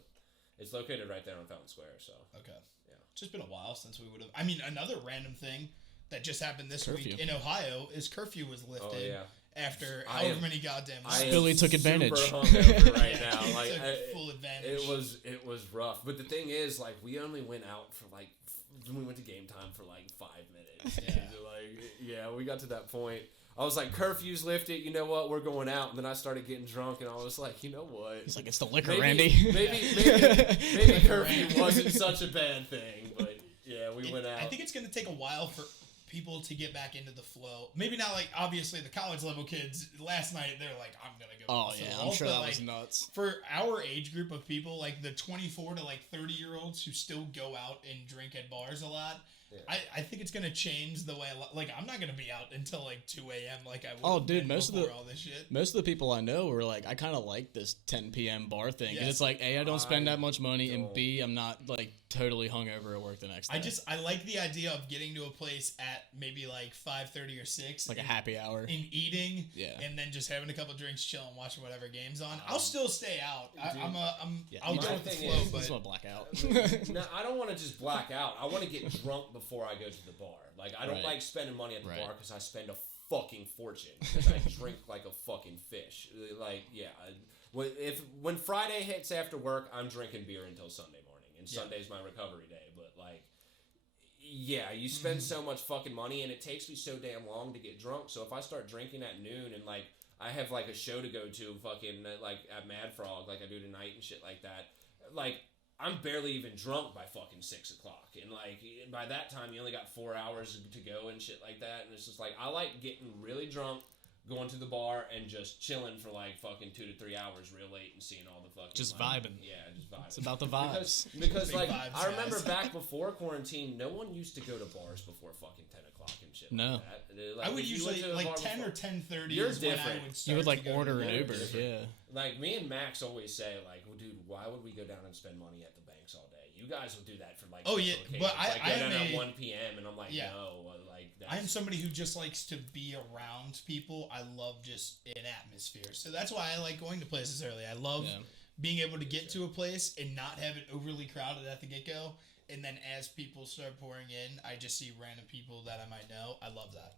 It's located right there on Fountain Square. So Okay. Yeah. It's just been a while since we would have. I mean, another random thing that just happened this Curfew. week in Ohio is curfew was lifted. Oh yeah. After however many goddamn months. Billy took advantage. Super hungover right Yeah, now. he Like took full advantage. it was rough. But the thing is, like, we only went out for like we went to game time for like 5 minutes. We got to that point. I was like, curfew's lifted. You know what? We're going out. And then I started getting drunk, and I was like, you know what? He's like, it's the liquor, Randy. Maybe curfew wasn't such a bad thing. But yeah, we went out. I think it's going to take a while for people to get back into the flow. Maybe not like obviously the college level kids. Last night they're like, I'm gonna go. Oh yeah, I'm sure that was nuts. For our age group of people, like the 24 to like 30-year-olds who still go out and drink at bars a lot. Yeah. I think it's gonna change the way. Like I'm not gonna be out until like 2 a.m. like I would. Oh, dude, most of all this shit. Most of the people I know were like, I kind of like this 10 p.m. bar thing because it's like, A, I don't spend that much money, and B, I'm not like totally hungover at work the next day. I like the idea of getting to a place at maybe like 5:30 or 6, like a happy hour, and eating, and then just having a couple drinks, chilling, watching whatever game's on. I'll still stay out. I'll go with the flow, but I just want to black out. No, I don't want to just black out. I want to get drunk before I go to the bar. Like I don't like spending money at the bar because I spend a fucking fortune because I drink like a fucking fish. Like when Friday hits after work, I'm drinking beer until Sunday morning, and Sunday's my recovery day. But like, yeah, you spend so much fucking money, and it takes me so damn long to get drunk. So if I start drinking at noon and like I have like a show to go to fucking like at Mad Frog like I do tonight and shit like that, like I'm barely even drunk by fucking 6 o'clock. And like by that time you only got 4 hours to go and shit like that. And it's just like I like getting really drunk, going to the bar and just chilling for like fucking 2 to 3 hours real late and seeing all the fucking just vibing. Yeah, just vibing. It's about the vibes. Because like vibes, I remember back before quarantine, no one used to go to bars before fucking 10 o'clock and shit. No. Like that. Like, I would usually like 10 before, or 10:30. You're is different. when I would start you would like to order an Uber. Yeah. Like me and Max always say, like, well, dude, why would we go down and spend money at the banks all day? You guys will do that for like. Oh yeah, but I go down am at 1 p.m. and I'm like, no, like. I am somebody who just likes to be around people. I love just an atmosphere, so that's why I like going to places early. I love being able to get to a place and not have it overly crowded at the get-go. And then as people start pouring in, I just see random people that I might know. I love that.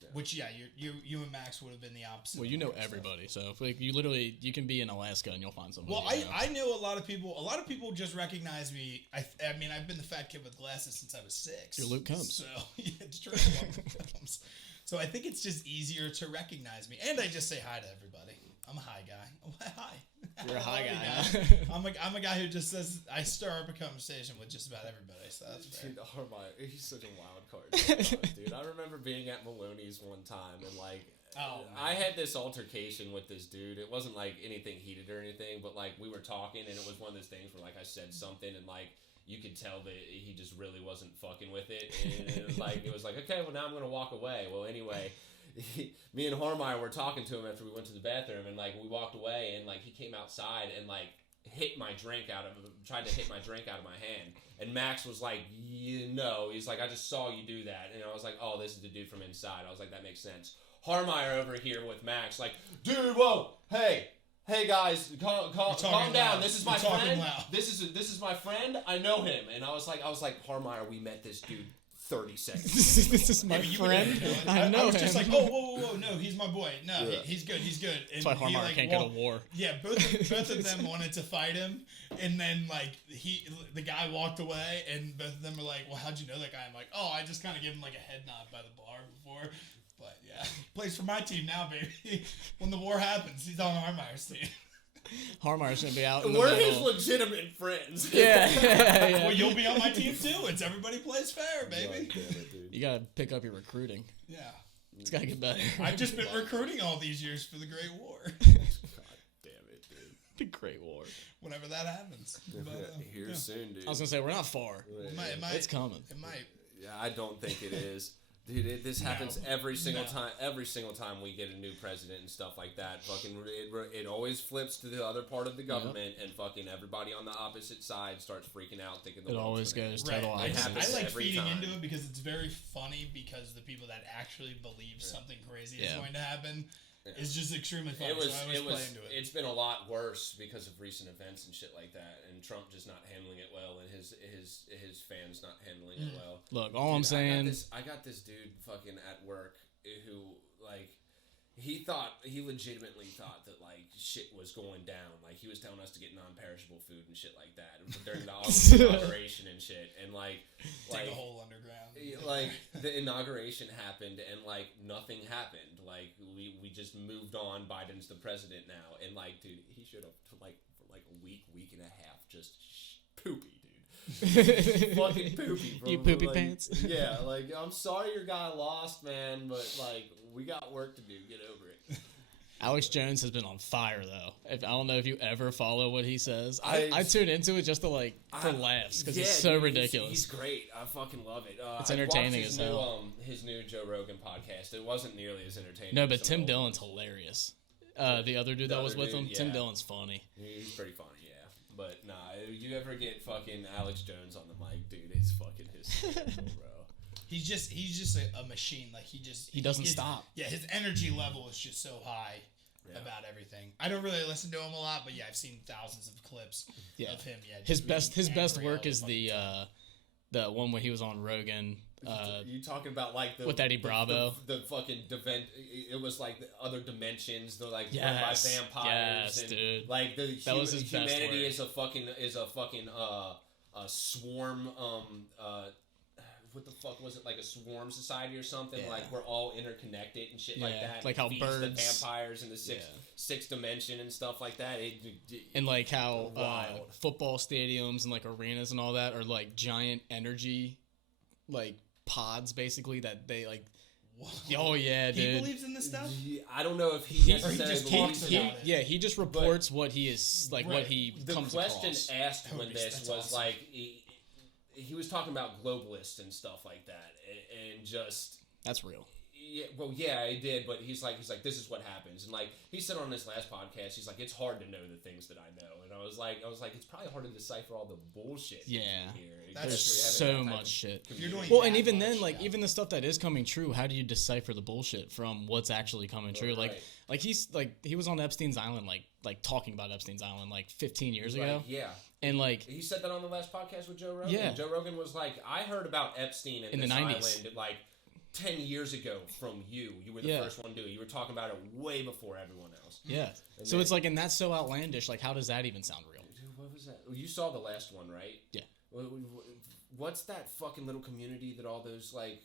Yeah. Which you and Max would have been the opposite. Well, you know everybody, so like you can be in Alaska and you'll find someone. Well, I know a lot of people. A lot of people just recognize me. I mean, I've been the fat kid with glasses since I was 6. You're Luke Combs. So yeah, it's true. Combs. So I think it's just easier to recognize me, and I just say hi to everybody. I'm a hi guy. Oh, hi. You're a hi guy. Huh? I'm a guy who just says I stir up a conversation with just about everybody. So that's fair. Dude, he's such a wild card, dude. I remember being at Maloney's one time and like I had this altercation with this dude. It wasn't like anything heated or anything, but like we were talking and it was one of those things where like I said something and like you could tell that he just really wasn't fucking with it, and it was like okay, well now I'm gonna walk away. Well anyway. Me and Hormeyer were talking to him after we went to the bathroom, and like we walked away, and like he came outside and like tried to hit my drink out of my hand, and Max was like, he's like, I just saw you do that, and I was like, oh, this is the dude from inside. I was like, that makes sense. Hormeyer over here with Max, like, dude, whoa, hey guys, calm down. This is my friend. This is my friend. I know him, and I was like, Hormeyer, we met this dude 30 seconds. This is my friend. I know I was him. just like, whoa, no, he's my boy. No, he's good. And that's why Harmar can't go to war. Yeah, both of them wanted to fight him, and then like the guy walked away, and both of them were like, well, how'd you know that guy? I'm like, oh, I just kind of gave him like a head nod by the bar before. But yeah, plays for my team now, baby. When the war happens, he's on Harmeyer's team. Harmar's gonna be out. We're his legitimate friends. Yeah. Well, you'll be on my team too. It's everybody plays fair, baby. God damn it, dude. You gotta pick up your recruiting. Yeah. It's gotta get better. I've just been recruiting all these years for the Great War. God damn it, dude. The Great War. Whenever that happens. But, Here soon, dude. I was gonna say we're not far. It might, it's coming. It might. Yeah, I don't think it is. Dude, this happens every single time. Every single time we get a new president and stuff like that, fucking it always flips to the other part of the government, and fucking everybody on the opposite side starts freaking out, thinking the It world's always gonna goes Right. total I opposite. like every feeding time. into it because it's very funny because the people that actually believe something crazy is going to happen is just extremely funny. So I always play into it. It's been a lot worse because of recent events and shit like that, and Trump just not handling it well, and his fans not handling it well. Look, all I'm saying, I got this dude fucking at work who like he legitimately thought that like shit was going down. Like he was telling us to get non-perishable food and shit like that during the inauguration and shit, and like dig a hole underground. Like the inauguration happened and like nothing happened. Like we just moved on. Biden's the president now, and like dude, he should have like for like a week and a half just poopy. Fucking poopy, bro. You poopy like, pants. Yeah, like I'm sorry your guy lost, man, but like we got work to do. Get over it. Alex Jones has been on fire though. I don't know if you ever follow what he says. I tune into it just to for laughs because it's so ridiculous. He's great. I fucking love it. It's entertaining as hell. His new Joe Rogan podcast. It wasn't nearly as entertaining. No, but Tim Dillon's hilarious. The other dude that was with him, yeah. Tim Dillon's funny. He's pretty funny, yeah. But nah, you ever get fucking Alex Jones on the mic, dude? It's fucking hysterical, bro. He's just a machine. Like he doesn't stop. Yeah, his energy level is just so high about everything. I don't really listen to him a lot, but yeah, I've seen thousands of clips of him. Yeah, his best work is the one when he was on Rogan. You talking about like with Eddie Bravo, the fucking it was like the other dimensions. They're like run by vampires, and dude. Like that was his humanity best work. is a fucking swarm. What the fuck was it? Like a swarm society or something? Yeah. Like we're all interconnected and shit like that. Like how feeds birds, the vampires in the sixth dimension and stuff like that. And like how football stadiums and like arenas and all that are like giant energy, like pods basically that they like. Whoa. Oh yeah, dude. He believes in this stuff. I don't know if he necessarily just talks about it. Yeah, he just reports what he is like, what he comes across. The question asked when this was awesome. Like. He was talking about globalists and stuff like that, and just that's real. Yeah, well, yeah, he did, but he's like, this is what happens, and like he said on his last podcast, he's like, it's hard to know the things that I know, and I was like, it's probably hard to decipher all the bullshit. Yeah, here. There's so much shit. You're doing well, and even then, like even the stuff that is coming true, how do you decipher the bullshit from what's actually coming true? Right. Like he was on Epstein's Island, like talking about Epstein's Island like 15 years ago. Yeah. And like he said that on the last podcast with Joe Rogan. Yeah. Joe Rogan was like, I heard about Epstein in this 90s. island like 10 years ago from you. You were the first one to do it. You were talking about it way before everyone else. Yeah. And so it's like, and that's so outlandish. Like, how does that even sound real? Dude, what was that? You saw the last one, right? Yeah. What's that fucking little community that all those like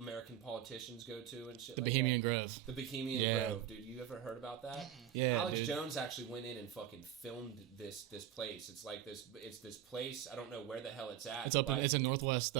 American politicians go to and shit? The like Bohemian that? Grove. The Bohemian Grove, dude. You ever heard about that? Yeah, Alex dude. Jones actually went in and fucking filmed this place. It's like this place. I don't know where the hell it's at. It's up in northwest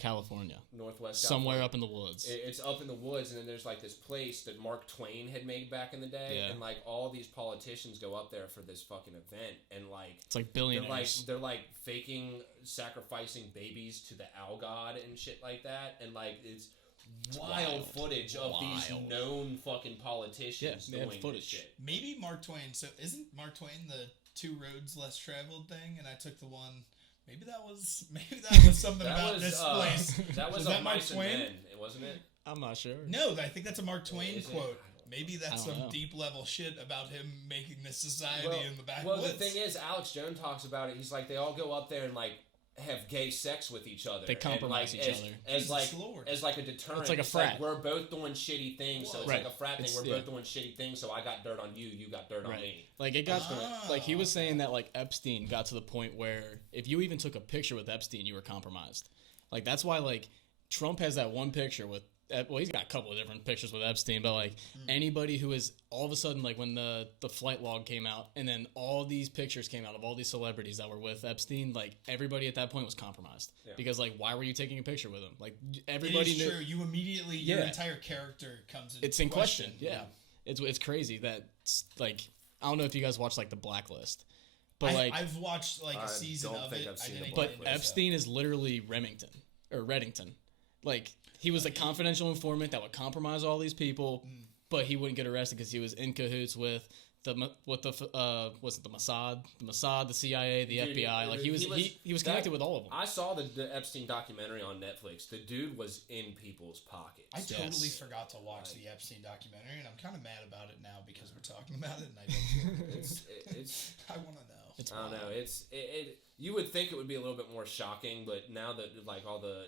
California. Northwest somewhere California. up in the woods. It's up in the woods, and then there's like this place that Mark Twain had made back in the day, and like all these politicians go up there for this fucking event, and like it's like billionaires. They're like faking sacrificing babies to the owl god and shit like that, and like it's wild footage of these known fucking politicians doing this shit. Maybe Mark Twain. So isn't Mark Twain the two roads less traveled thing? And I took the one. Maybe that was something about this place. That was that Mark Twain, wasn't it? I'm not sure. No, I think that's a Mark Twain quote. Maybe that's some know. deep level shit about him making this society in the backwoods. Well, the thing is, Alex Jones talks about it. He's like, they all go up there and like have gay sex with each other. They compromise and, like, each other as like a deterrent. It's like a frat. Like, we're both doing shitty things, so it's like a frat thing. We're both doing shitty things, so I got dirt on you, you got dirt on me. Like it got like he was saying that like Epstein got to the point where if you even took a picture with Epstein, you were compromised. Like that's why like Trump has that one picture with. Well, he's got a couple of different pictures with Epstein, but like anybody who is all of a sudden like when the flight log came out and then all these pictures came out of all these celebrities that were with Epstein, like everybody at that point was compromised because like why were you taking a picture with him? Like everybody knew. True. You immediately your entire character comes in. It's in question. Yeah, it's crazy that like I don't know if you guys watched like The Blacklist, but I've watched like a season of it. But Epstein is literally Reddington, like. he was a confidential informant that would compromise all these people, but he wouldn't get arrested because he was in cahoots with the Mossad, the CIA, the FBI. Like he was connected with all of them. I saw the Epstein documentary on Netflix. The dude was in people's pockets. I totally forgot to watch the Epstein documentary, and I'm kind of mad about it now because we're talking about it, and I don't it's I want to know. I don't know. You would think it would be a little bit more shocking, but now that like all the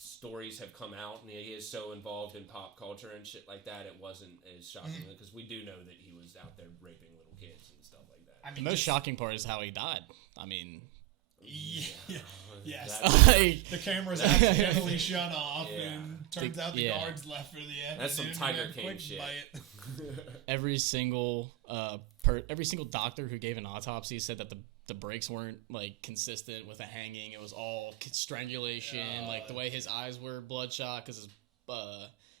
stories have come out and he is so involved in pop culture and shit like that, it wasn't as shocking because we do know that he was out there raping little kids and stuff like that. I mean, the most shocking part is how he died. I mean, yes, the cameras accidentally shut off, and turns out the guards left for the end. That's some Tiger King shit. Every single doctor who gave an autopsy said that the breaks weren't like consistent with a hanging. It was all strangulation, like the way his eyes were bloodshot because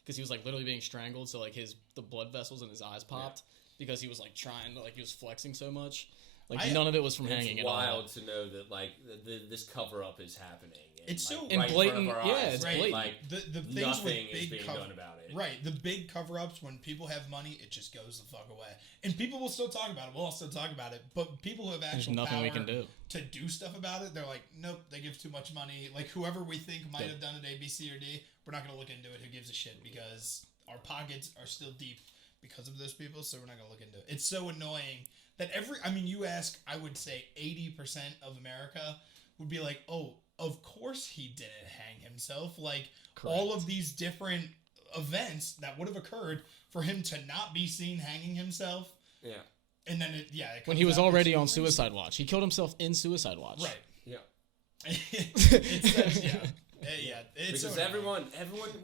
he was like literally being strangled. So like the blood vessels in his eyes popped because he was like trying to he was flexing so much. Like none of it was from hanging. It's wild to know that like this cover up is happening. It's so blatant. It's blatant. Like the things nothing with is big being done about it. Right, the big cover-ups when people have money, it just goes the fuck away, and people will still talk about it. We'll all still talk about it, but people who have actual power we can do to do stuff about it, they're like, nope, they give too much money. Like whoever we think might have done it, A, B, C, or D, we're not gonna look into it. Who gives a shit? Because our pockets are still deep because of those people, so we're not gonna look into it. It's so annoying that you ask, I would say 80% of America would be like, oh, of course he didn't hang himself. Like, correct. All of these different events that would have occurred for him to not be seen hanging himself. Yeah. And then when he was already on suicide watch. He killed himself in suicide watch. Right. Yeah. It's because so everyone,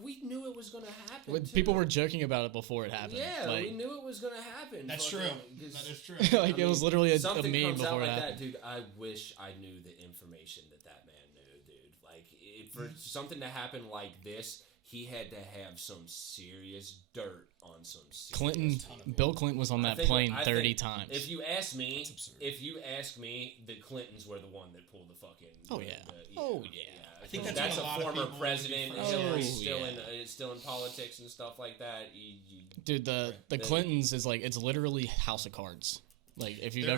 we knew it was going to happen. People were joking about it before it happened. Yeah, we knew it was going to happen. That's true. That is true. It was literally a meme before it happened. That, dude, I wish I knew the information that man knew, dude. Like, for something to happen like this, he had to have some serious dirt on some serious Bill Clinton was on that plane 30 times. If you ask me, the Clintons were the one that pulled the fucking. Oh yeah. I think that's a former president. Hillary's still in politics and stuff like that. Dude, the Clintons is like, it's literally House of Cards. Like if you've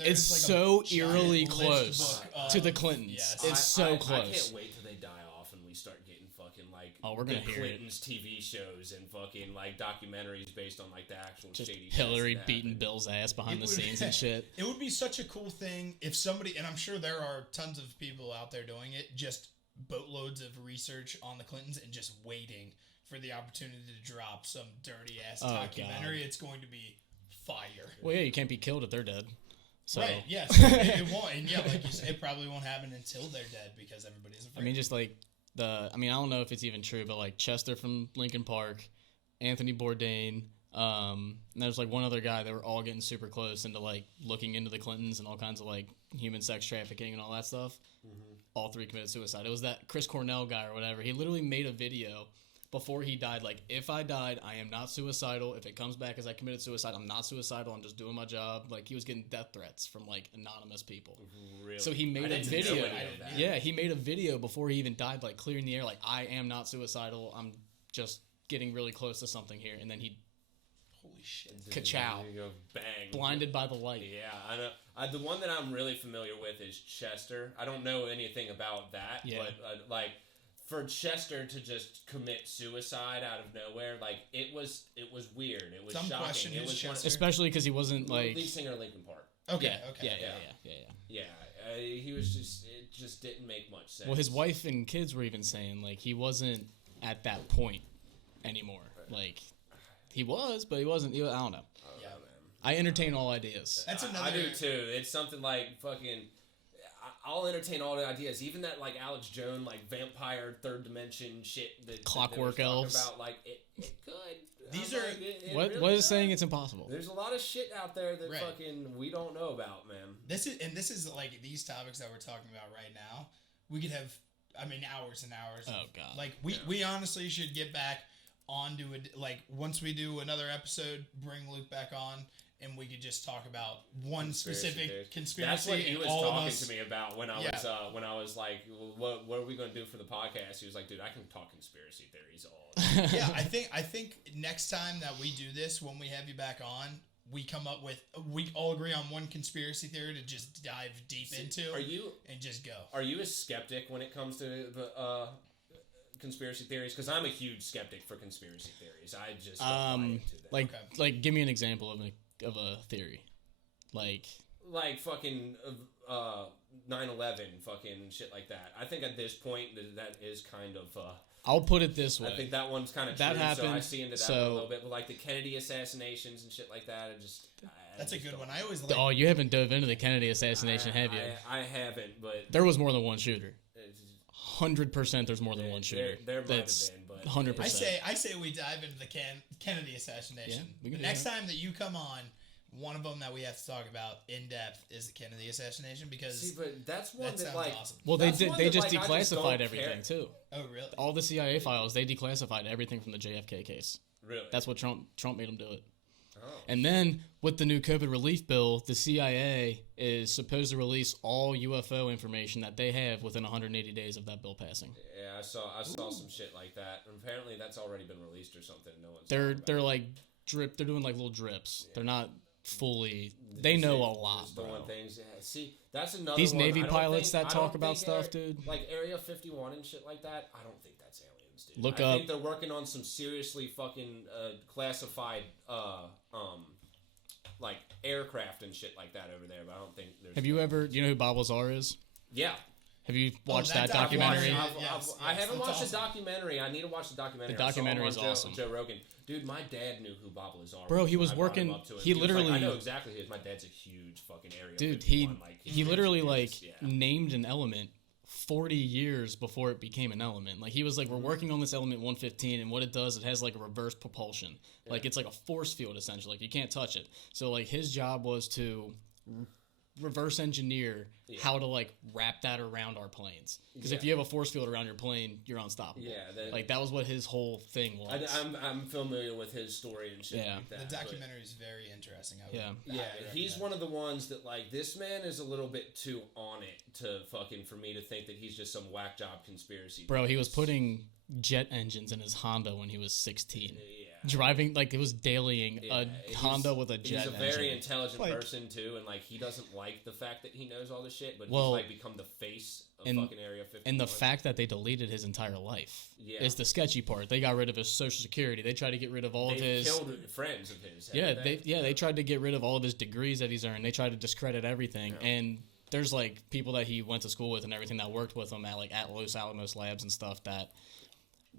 it's so eerily close to the Clintons. Yes. It's so close. I can't wait till they die off and we start getting fucking like we're gonna the hear Clintons TV shows and fucking like documentaries based on like the actual just shady Hillary beating Bill's ass behind the scenes and shit. It would be such a cool thing if somebody, and I'm sure there are tons of people out there doing it, just boatloads of research on the Clintons and just waiting for the opportunity to drop some dirty ass documentary. God. It's going to be fire. Well, yeah, you can't be killed if they're dead. So. Right, yes. It won't. And yeah, like you said, it probably won't happen until they're dead because everybody's afraid. I mean, just like I don't know if it's even true, but like Chester from Linkin Park, Anthony Bourdain, and there's like one other guy, they were all getting super close into like looking into the Clintons and all kinds of like human sex trafficking and all that stuff. Mm-hmm. All three committed suicide. It was that Chris Cornell guy or whatever. He literally made a video before he died, like, if I died, I am not suicidal. If it comes back as I committed suicide, I'm not suicidal. I'm just doing my job. Like, he was getting death threats from, like, anonymous people. Really? So he made a video. Yeah, he made a video before he even died, like, clearing the air, like, I am not suicidal. I'm just getting really close to something here. And then he... Holy shit. Ka-chow. Bang. Blinded by the light. Yeah, I know. The one that I'm really familiar with is Chester. I don't know anything about that, but, like... For Chester to just commit suicide out of nowhere, like it was weird. It was shocking. It was Chester. Especially because he wasn't like lead singer of Linkin Park. Okay. Yeah. He was just. It just didn't make much sense. Well, his wife and kids were even saying like he wasn't at that point anymore. Like he was, but he wasn't. I don't know. Yeah, man. I entertain all ideas. That's another. I do too. It's something like fucking. I'll entertain all the ideas, even that like Alex Jones like vampire third dimension shit that Clockwork Elves about. Like it could. These I'm are like, what is saying it's impossible. There's a lot of shit out there that fucking we don't know about, man. This is like these topics that we're talking about right now. We could have, hours and hours. Oh god. Like we honestly should get back on to it. Like once we do another episode, bring Luke back on, and we could just talk about one specific conspiracy. That's what he was all talking to me about when I was like, what are we going to do for the podcast? He was like, dude, I can talk conspiracy theories all day. Yeah, I think next time that we do this, when we have you back on, we all agree on one conspiracy theory to just dive deep into. And just go. Are you a skeptic when it comes to conspiracy theories? Because I'm a huge skeptic for conspiracy theories. I just don't buy into that. Like give me an example of a theory, like fucking 9/11, fucking shit like that. I think at this point that is kind of. I'll put it this way. I think that one's kind of that true. happened, so I see into that one a little bit, but like the Kennedy assassinations and shit like that, that's a good one. I always oh, you haven't dove into the Kennedy assassination, have you? I haven't, but there was more than one shooter. 100%, there's more than one shooter. There might have been, but 100%. I say we dive into the Kennedy assassination. Yeah, the next time that you come on, one of them that we have to talk about in depth is the Kennedy assassination because but that's one that sounds like awesome. Well, they just declassified everything too. Oh, really? All the CIA files, they declassified everything from the JFK case. Really? That's what Trump made them do it. Oh. And then with the new COVID relief bill, the CIA is supposed to release all UFO information that they have within 180 days of that bill passing. Yeah, I saw some shit like that. And apparently that's already been released or something. No one's they're like they're doing like little drips. Yeah. They're not fully. They know a lot, bro. Doing things. Yeah. See, that's another these one. Navy pilots that talk about stuff, dude. Like Area 51 and shit like that. I don't think that's aliens, dude. I think they're working on some seriously fucking classified like aircraft and shit like that over there. But I don't think there's. Have you ever? Do you know who Bob Lazar is? Yeah. Have you watched that documentary? I haven't watched the documentary. I need to watch the documentary. The documentary is awesome. Joe Rogan. Dude, my dad knew who Bob Lazar was. Bro, he was working. He literally. I know exactly who he is. My dad's a huge fucking area. Dude, he literally named an element 40 years before it became an element. Like he was like, we're working on this element 115, and what it does, it has like a reverse propulsion. Yeah. Like it's like a force field essentially. Like you can't touch it. So like his job was to reverse engineer how to like wrap that around our planes, because if you have a force field around your plane, you're unstoppable. That was what his whole thing was. I'm familiar with his story and shit like that. The documentary is very interesting. He's one of the ones that like, this man is a little bit too on it for me to think that he's just some whack job conspiracy. Bro, he was putting jet engines in his Honda when he was 16. Driving, like, it was dailying a Honda with a jet engine. He's a very intelligent person, too, and, like, he doesn't like the fact that he knows all this shit, but he's, like, become the face of fucking Area 51. And the fact that they deleted his entire life is the sketchy part. They got rid of his Social Security. They tried to get rid of all of his... They killed friends of his. They tried to get rid of all of his degrees that he's earned. They tried to discredit everything, and there's, like, people that he went to school with and everything that worked with him at Los Alamos Labs and stuff that...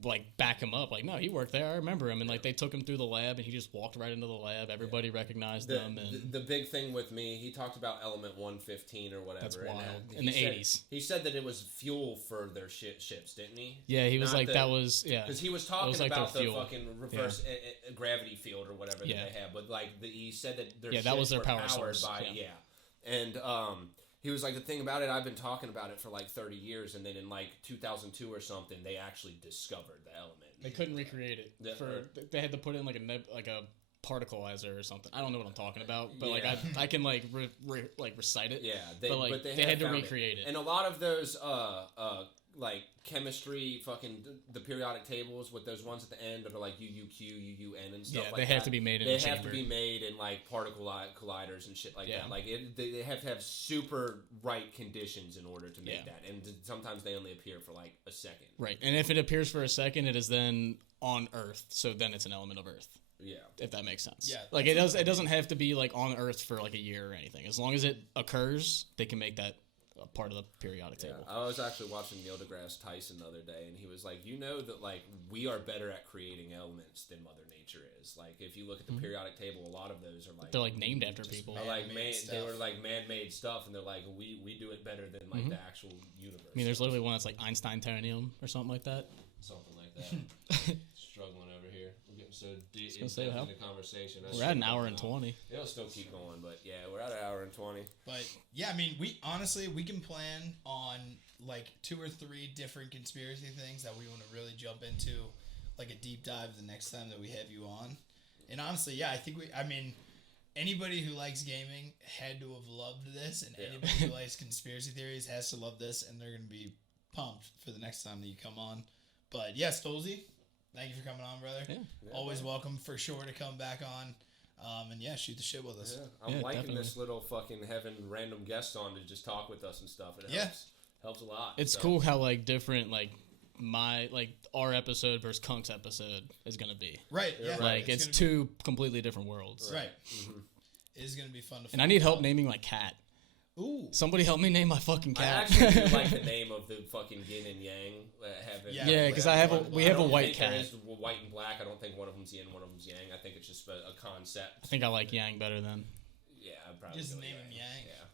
like back him up, like, no, he worked there, I remember him, and like they took him through the lab and he just walked right into the lab. Everybody recognized him. And the big thing with me, he talked about element 115 or whatever. That's wild. In the 80s, he said that it was fuel for their ships, didn't he? Yeah, he was that was because he was talking about the fuel. Fucking reverse gravity field or whatever that they have, but like he said that their ships that was their were power powered source. by and he was like, the thing about it, I've been talking about it for like 30 years, and then in like 2002 or something, they actually discovered the element. They couldn't recreate it. They had to put in like a particleizer or something. I don't know what I'm talking about, but like I can like recite it. Yeah, but they had to recreate it. And a lot of those like chemistry the periodic tables with those ones at the end that are like UUQ, UUN and stuff like that. They have to be made in a chamber. They have to be made in like particle colliders and shit like that. Like they have to have super right conditions in order to make that. And sometimes they only appear for like a second. Right. And if it appears for a second, it is then on Earth. So then it's an element of Earth. Yeah. If that makes sense. Yeah. Like it doesn't have to be like on Earth for like a year or anything. As long as it occurs, they can make that a part of the periodic table. I was actually watching Neil deGrasse Tyson the other day, and he was like, you know that like we are better at creating elements than Mother Nature is. Like if you look at the periodic table, a lot of those are like they're like named after people. They were like man-made stuff, and they're like we do it better than like the actual universe. I mean, there's literally one that's like Einstein-tonium or something like that. Something like that. Struggling over here. We're getting so deep into the conversation. We're at an hour and 20. It'll still keep going, but yeah, we're at an hour and 20. But yeah, I mean, we can plan on like 2 or 3 different conspiracy things that we want to really jump into like a deep dive the next time that we have you on. And honestly, yeah, I mean, anybody who likes gaming had to have loved this, and anybody who likes conspiracy theories has to love this, and they're gonna be pumped for the next time that you come on. But yeah, Stolze, thank you for coming on, brother. Yeah. Always welcome for sure to come back on. And yeah, shoot the shit with us. Yeah. I'm liking this little fucking having random guests on to just talk with us and stuff. It helps a lot. It's cool how like different like our episode versus Kunk's episode is gonna be. Right. Yeah. Like it's two completely different worlds. Right. Mm-hmm. It is gonna be fun to. And I need help naming my cat. Ooh. Somebody help me name my fucking cat. I actually do like the name of the fucking yin and yang. Yeah, because we have a white cat. There is white and black. I don't think one of them's yin, one of them's yang. I think it's just a concept. I think I like yang better than. Yeah, I'd probably just go name yang. him Yang. Yeah,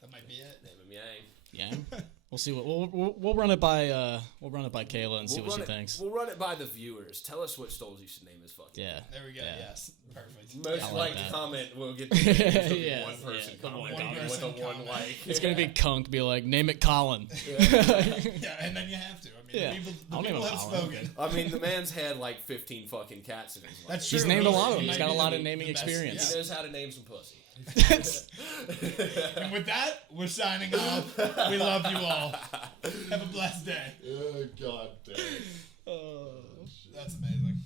that might be it. Name him Yang. Yang. We'll see what we'll run it by Kayla and see what she thinks. We'll run it by the viewers. Tell us what Stolze should name his fucking. Yeah. There we go. Yeah. Yes. Perfect. Most like liked that. comment will get the Yeah, one person yeah, comment with a one like. It's gonna be Kunk. Be like, name it Colin. Yeah, and then you have to. I mean, Yeah. the people have spoken. I mean, the man's had like 15 fucking cats in his life. That's true. He's named a lot of them. He He's might got a be lot the- of naming the best- experience. He knows how to name some pussy. And with that, we're signing off. We love you all. Have a blessed day. Oh, God damn. That's amazing.